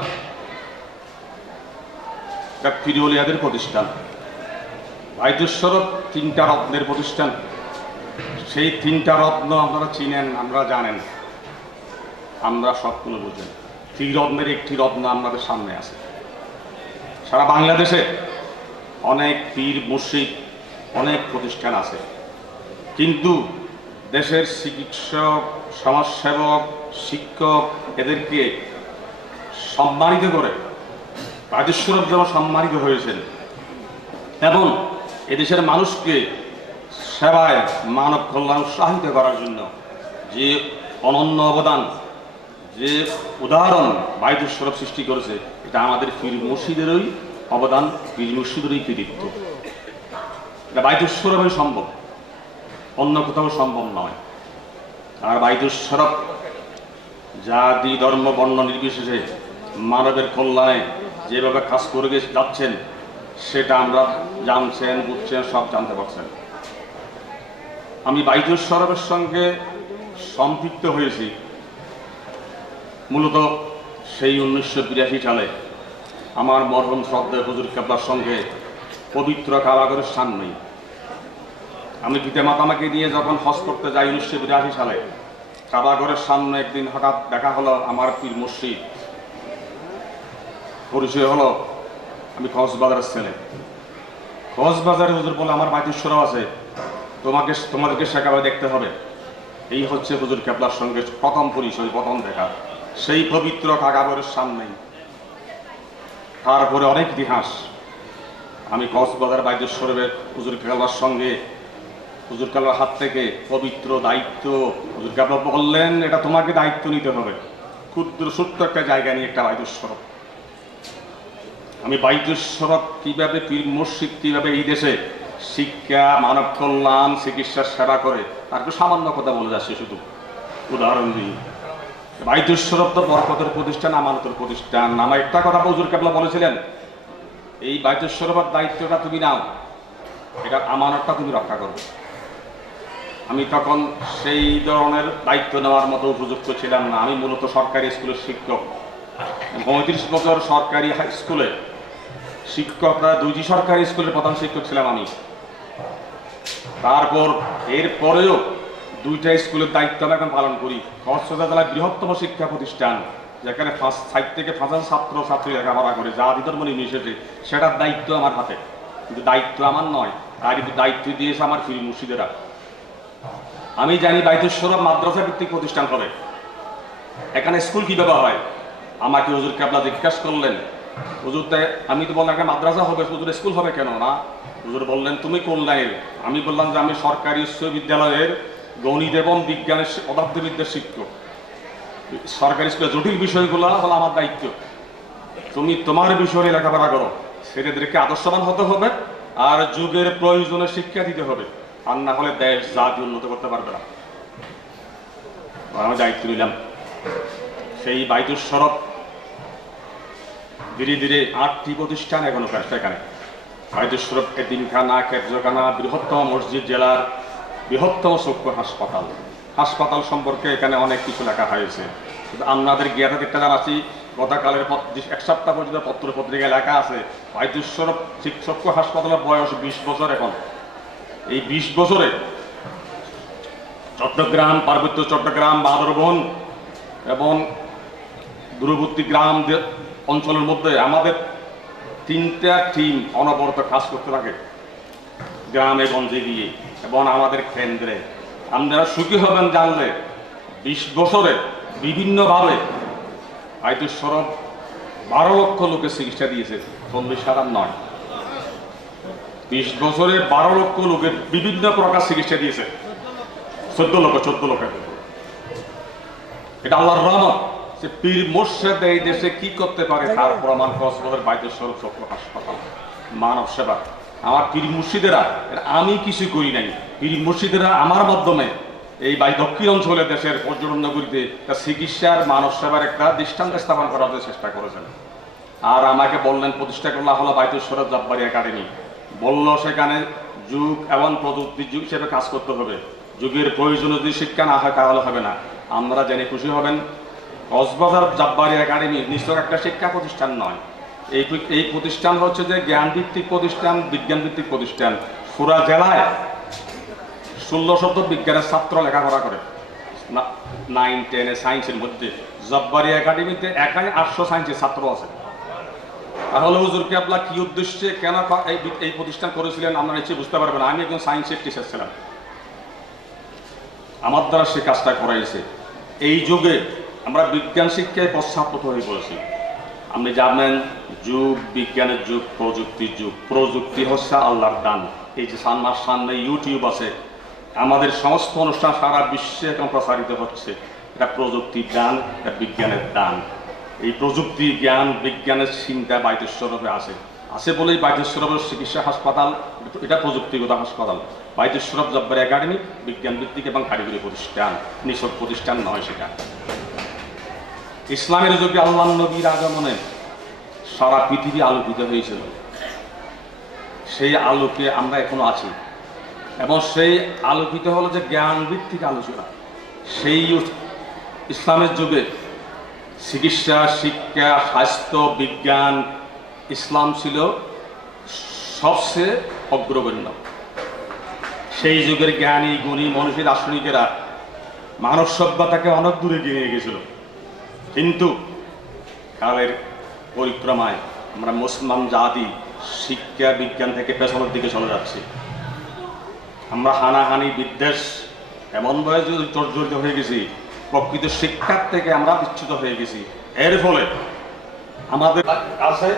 ফিরিওলিয়াদের প্রতিষ্ঠান। বাইতুস শরফ 3টা রত্নের প্রতিষ্ঠান। সেই 3টা রত্ন আপনারা চিনেন, আমরা জানেন, আমরা সবগুলো বুঝেন। ত্রিরত্নের একটি রত্ন আমাদের সামনে আছে। সারা বাংলাদেশে অনেক পীর মুর্শিদ, অনেক প্রতিষ্ঠান আছে, কিন্তু দেশের চিকিৎসক, সমাজসেবক, শিক্ষক এদেরকে সম্মানিত করে বাইতুস শরফ যেন সম্মানিত হয়েছেন এবং এদেশের মানুষকে সেবায়, মানব কল্যাণ উৎসাহিত করার জন্য যে অনন্য অবদান, যে উদাহরণ বাইতুস শরফ সৃষ্টি করেছে, এটা আমাদের পীর মুর্শিদেরই অবদান, পীর মুর্শিদেরই কৃতিত্ব। এটা বাইতুস শরফে সম্ভব, অন্য কোথাও সম্ভব নয়। আর বাইতুস শরফ জাতি, ধর্ম, বর্ণ নির্বিশেষে মানবের কল্যাণে যেভাবে কাজ করে যাচ্ছেন, সেটা আমরা জানছেন, বুঝছেন, সব জানতে পারছেন। আমি বাইতুস শরফের সঙ্গে সম্পৃক্ত হয়েছি মূলত সেই 1982 সালে আমার মরহুম শ্রদ্ধেয় হুজুর কেবলার সঙ্গে পবিত্র কাবাগরের সামনেই। আমি পিতামাতা আমাকে নিয়ে যখন হজ করতে যাই 1982 সালে, কাবাগরের সামনে একদিন হঠাৎ দেখা হলো আমার পীর মুর্শিদ। পরিচয় হলো আমি কক্সবাজারের ছেলে। কক্সবাজারে হুজুর বলে, আমার বাইতুস শরফ আছে, তোমাদেরকে সেখানে দেখতে হবে। এই হচ্ছে হুজুর কেবলার সঙ্গে প্রথম পরিচয়, প্রথম দেখা, সেই পবিত্র কাবাগরের সামনেই। তারপরে অনেক ইতিহাস। আমি কক্সবাজার বাইতুস শরফে হুজুর কেবলার সঙ্গে, হুজুর কেবলার হাত থেকে পবিত্র দায়িত্ব, হুজুর কেবলা বললেন, এটা তোমাকে দায়িত্ব নিতে হবে। ক্ষুদ্র ছোট্ট একটা জায়গা নিয়ে একটা বাইতুস শরফ। আমি বাইতুস শরফ কিভাবে, পীর মুর্শিদ কিভাবে এই দেশে শিক্ষা, মানব কল্যাণ, চিকিৎসার সেবা করে, তার একটু সামান্য কথা বলে যাচ্ছে, শুধু উদাহরণ দিই। বাইতুস শরফ তো বরকতের প্রতিষ্ঠান, আমানতের প্রতিষ্ঠান। আমার একটা কথা হুজুর কেবলা বলেছিলেন, এই বাইতুস শরফের দায়িত্বটা তুমি নাও, এটা আমানতটা তুমি রক্ষা করবে। আমি তখন সেই ধরনের দায়িত্ব নেওয়ার মতো উপযুক্ত ছিলাম না। আমি মূলত সরকারি স্কুলের শিক্ষক। 35 বছর সরকারি হাই স্কুলে শিক্ষক, 2টি সরকারি স্কুলের প্রধান শিক্ষক ছিলাম আমি। তারপর এরপরেও 2টা স্কুলের দায়িত্ব আমি এখন পালন করি। কক্সবাজার জেলার বৃহত্তম শিক্ষা প্রতিষ্ঠান, যেখানে 5 থেকে 5,000 ছাত্র ছাত্রী লেখাপড়া করে, জাতি ধর্ম নির্বিশেষে, সেটার দায়িত্ব আমার হাতে। কিন্তু দায়িত্ব আমার নয়, তার দায়িত্ব দিয়েছে আমার পীর মুর্শিদেরা। আমি জানি বাইতুস শরফ মাদ্রাসা ভিত্তিক প্রতিষ্ঠান হবে। এখানে স্কুল কিভাবে হয়, আমাকে হুজুর কেবলা জিজ্ঞাসা করলেন, হুজুর আমি তো বললাম একটা মাদ্রাসা হবে, হুজুর স্কুল হবে কেন না? হুজুর বললেন, তুমি কোন লাইনের? আমি বললাম যে আমি সরকারি বিশ্ববিদ্যালয়ের গণিত এবং বিজ্ঞানের পদার্থবিদ্যার শিক্ষক। সরকারি স্কুলের জটিল বিষয়গুলো হলো আমার দায়িত্ব। তুমি তোমার বিষয়ে লেখাপড়া করো, ছেলেদেরকে আদর্শবান হতে হবে আর যুগের প্রয়োজনে শিক্ষা দিতে হবে, আর না হলে দেশ জাতি উন্নত করতে পারবে না। আমি দায়িত্ব নিলাম। সেই বাইতুস শরফ ধীরে ধীরে 8টি প্রতিষ্ঠান এখনো সেখানে। বাইতুশরফ এতিমখানা, কেবজখানা, বৃহত্তম মসজিদ, জেলার বৃহত্তম চক্ষু হাসপাতাল। হাসপাতাল সম্পর্কে এখানে অনেক কিছু লেখা হয়েছে, কিন্তু আপনাদের জ্ঞাতা দিকটা জানাচ্ছি। গতকালের এক সপ্তাহ পর্যন্ত পত্র পত্রিকায় লেখা আছে বাইতুশরফ চক্ষু হাসপাতালের বয়স 20 বছর। এখন এই 20 বছরে চট্টগ্রাম, পার্বত্য চট্টগ্রাম, বান্দরবন এবং দূরবর্তী গ্রাম অঞ্চলের মধ্যে আমাদের 3টা টিম অনবরত কাজ করতে থাকে গ্রামে গঞ্জে গিয়ে এবং আমাদের কেন্দ্রে। আপনারা সুখী হবেন জানলে 20 বছরে বিভিন্নভাবে বাইতুশরফ 12 লক্ষ লোকের চিকিৎসা দিয়েছে, 40,000 নয়। 20 বছরে 12 লক্ষ লোকের বিভিন্ন প্রকার চিকিৎসা দিয়েছে, 14 লক্ষ। এটা আল্লাহর রহমত। যে পীর মুর্শিদ এই দেশে কি করতে পারে তার প্রমাণ কক্সবাজার বাইতুশরফ চক্ষু হাসপাতাল, মানব সেবা। আমার পীর মুর্শিদেরা, আমি কিছু করি নাই, পীর মুর্শিদেরা আমার মাধ্যমে এই দক্ষিণ অঞ্চলে দেশের পর্যটন নগরীতে চিকিৎসার মানব সেবার একটা দৃষ্টান্ত স্থাপন করার চেষ্টা করেছেন। আর আমাকে বললেন প্রতিষ্ঠা করলা হলো বাইতুশরফ জাব্বারি একাডেমি। বলল সেখানে যুগ এবং প্রযুক্তির যুগ হিসেবে কাজ করতে হবে, যুগের প্রয়োজনীয় যদি শিক্ষা না হয় তাহলে হবে না। আপনারা জেনে খুশি হবেন কক্সবাজার জাব্বারি একাডেমি নিশ্চয় একটা শিক্ষা প্রতিষ্ঠান নয়। এই প্রতিষ্ঠান হচ্ছে যে জ্ঞান ভিত্তিক প্রতিষ্ঠান, বিজ্ঞান ভিত্তিক প্রতিষ্ঠান। পুরা জেলায় 1600 বিজ্ঞানের ছাত্র লেখাপড়া করে, 9, 10 সায়েন্সের মধ্যে। জাব্বারি একাডেমিতে একাই 800 সায়েন্সের ছাত্র আছে। তাহলে হুজুর কেবলা কি উদ্দেশ্যে কেন এই প্রতিষ্ঠান করেছিলেন আমরা নিশ্চয়ই বুঝতে পারবেন। আমি একজন সায়েন্সের টিচার ছিলাম, আমার দ্বারা সে কাজটা করাইছে। এই যুগে আমরা বিজ্ঞান শিক্ষায় পশ্চাৎপদ হয়ে পড়েছি। আপনি জানেন যুগ বিজ্ঞানের যুগ, প্রযুক্তির যুগ। প্রযুক্তি হচ্ছে আল্লাহর দান। এই যে আমার সামনে ইউটিউব আছে, আমাদের সমস্ত অনুষ্ঠান সারা বিশ্বে এখন প্রসারিত হচ্ছে, এটা প্রযুক্তির দান, এটা বিজ্ঞানের দান। এই প্রযুক্তি, জ্ঞান, বিজ্ঞানের চিন্তা বাইতুশরফে আছে বলেই বাইতুশরফের চিকিৎসা হাসপাতাল, এটা প্রযুক্তিগত হাসপাতাল। বাইতুশরফ জাব্বারি একাডেমি বিজ্ঞান ভিত্তিক এবং কারিগরি প্রতিষ্ঠান, নিছক প্রতিষ্ঠান নয় সেটা। ইসলামের যুগে আল্লাহ নবীর আগমনে সারা পৃথিবী আলোকিত হয়েছিল। সেই আলোকে আমরা এখনো আছি এবং সেই আলোকিত হলো যে জ্ঞান ভিত্তিক আলোচনা। সেই ইসলামের যুগে চিকিৎসা, শিক্ষা, স্বাস্থ্য, বিজ্ঞান, ইসলাম ছিল সবচেয়ে অগ্রগণ্য। সেই যুগের জ্ঞানী, গুণী, মনীষী, দার্শনিকেরা মানব সভ্যতাকে অনেক দূরে নিয়ে গেছিল। কিন্তু কালের পরিক্রমায় আমরা মুসলমান জাতি শিক্ষা বিজ্ঞান থেকে পেছনের দিকে চলে যাচ্ছি। আমরা হানাহানি, বিদ্বেষ এমনভাবে জর্জরিত হয়ে গেছি, প্রকৃত শিক্ষার থেকে আমরা বিচ্যুত হয়ে গেছি। এর ফলে আমাদের কাছে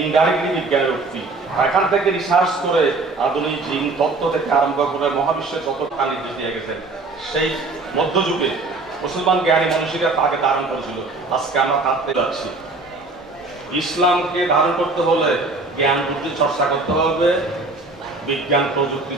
ইনডাইরেক্টলি বিজ্ঞানের উক্তি, এখান থেকে রিসার্চ করে আধুনিক জিন তত্ত্ব থেকে আরম্ভ করে মহাবিশ্বের যত নির্দেশ দিয়ে গেছেন। সেই মধ্যযুগে মুসলমান জ্ঞানী মনীষীরা তাকে ধারণ করেছিল। আজকে আমরা কাঁদতে যাচ্ছি। ইসলামকে ধারণ করতে হলে জ্ঞান বুদ্ধি চর্চা করতে হবে, বিজ্ঞান প্রযুক্তি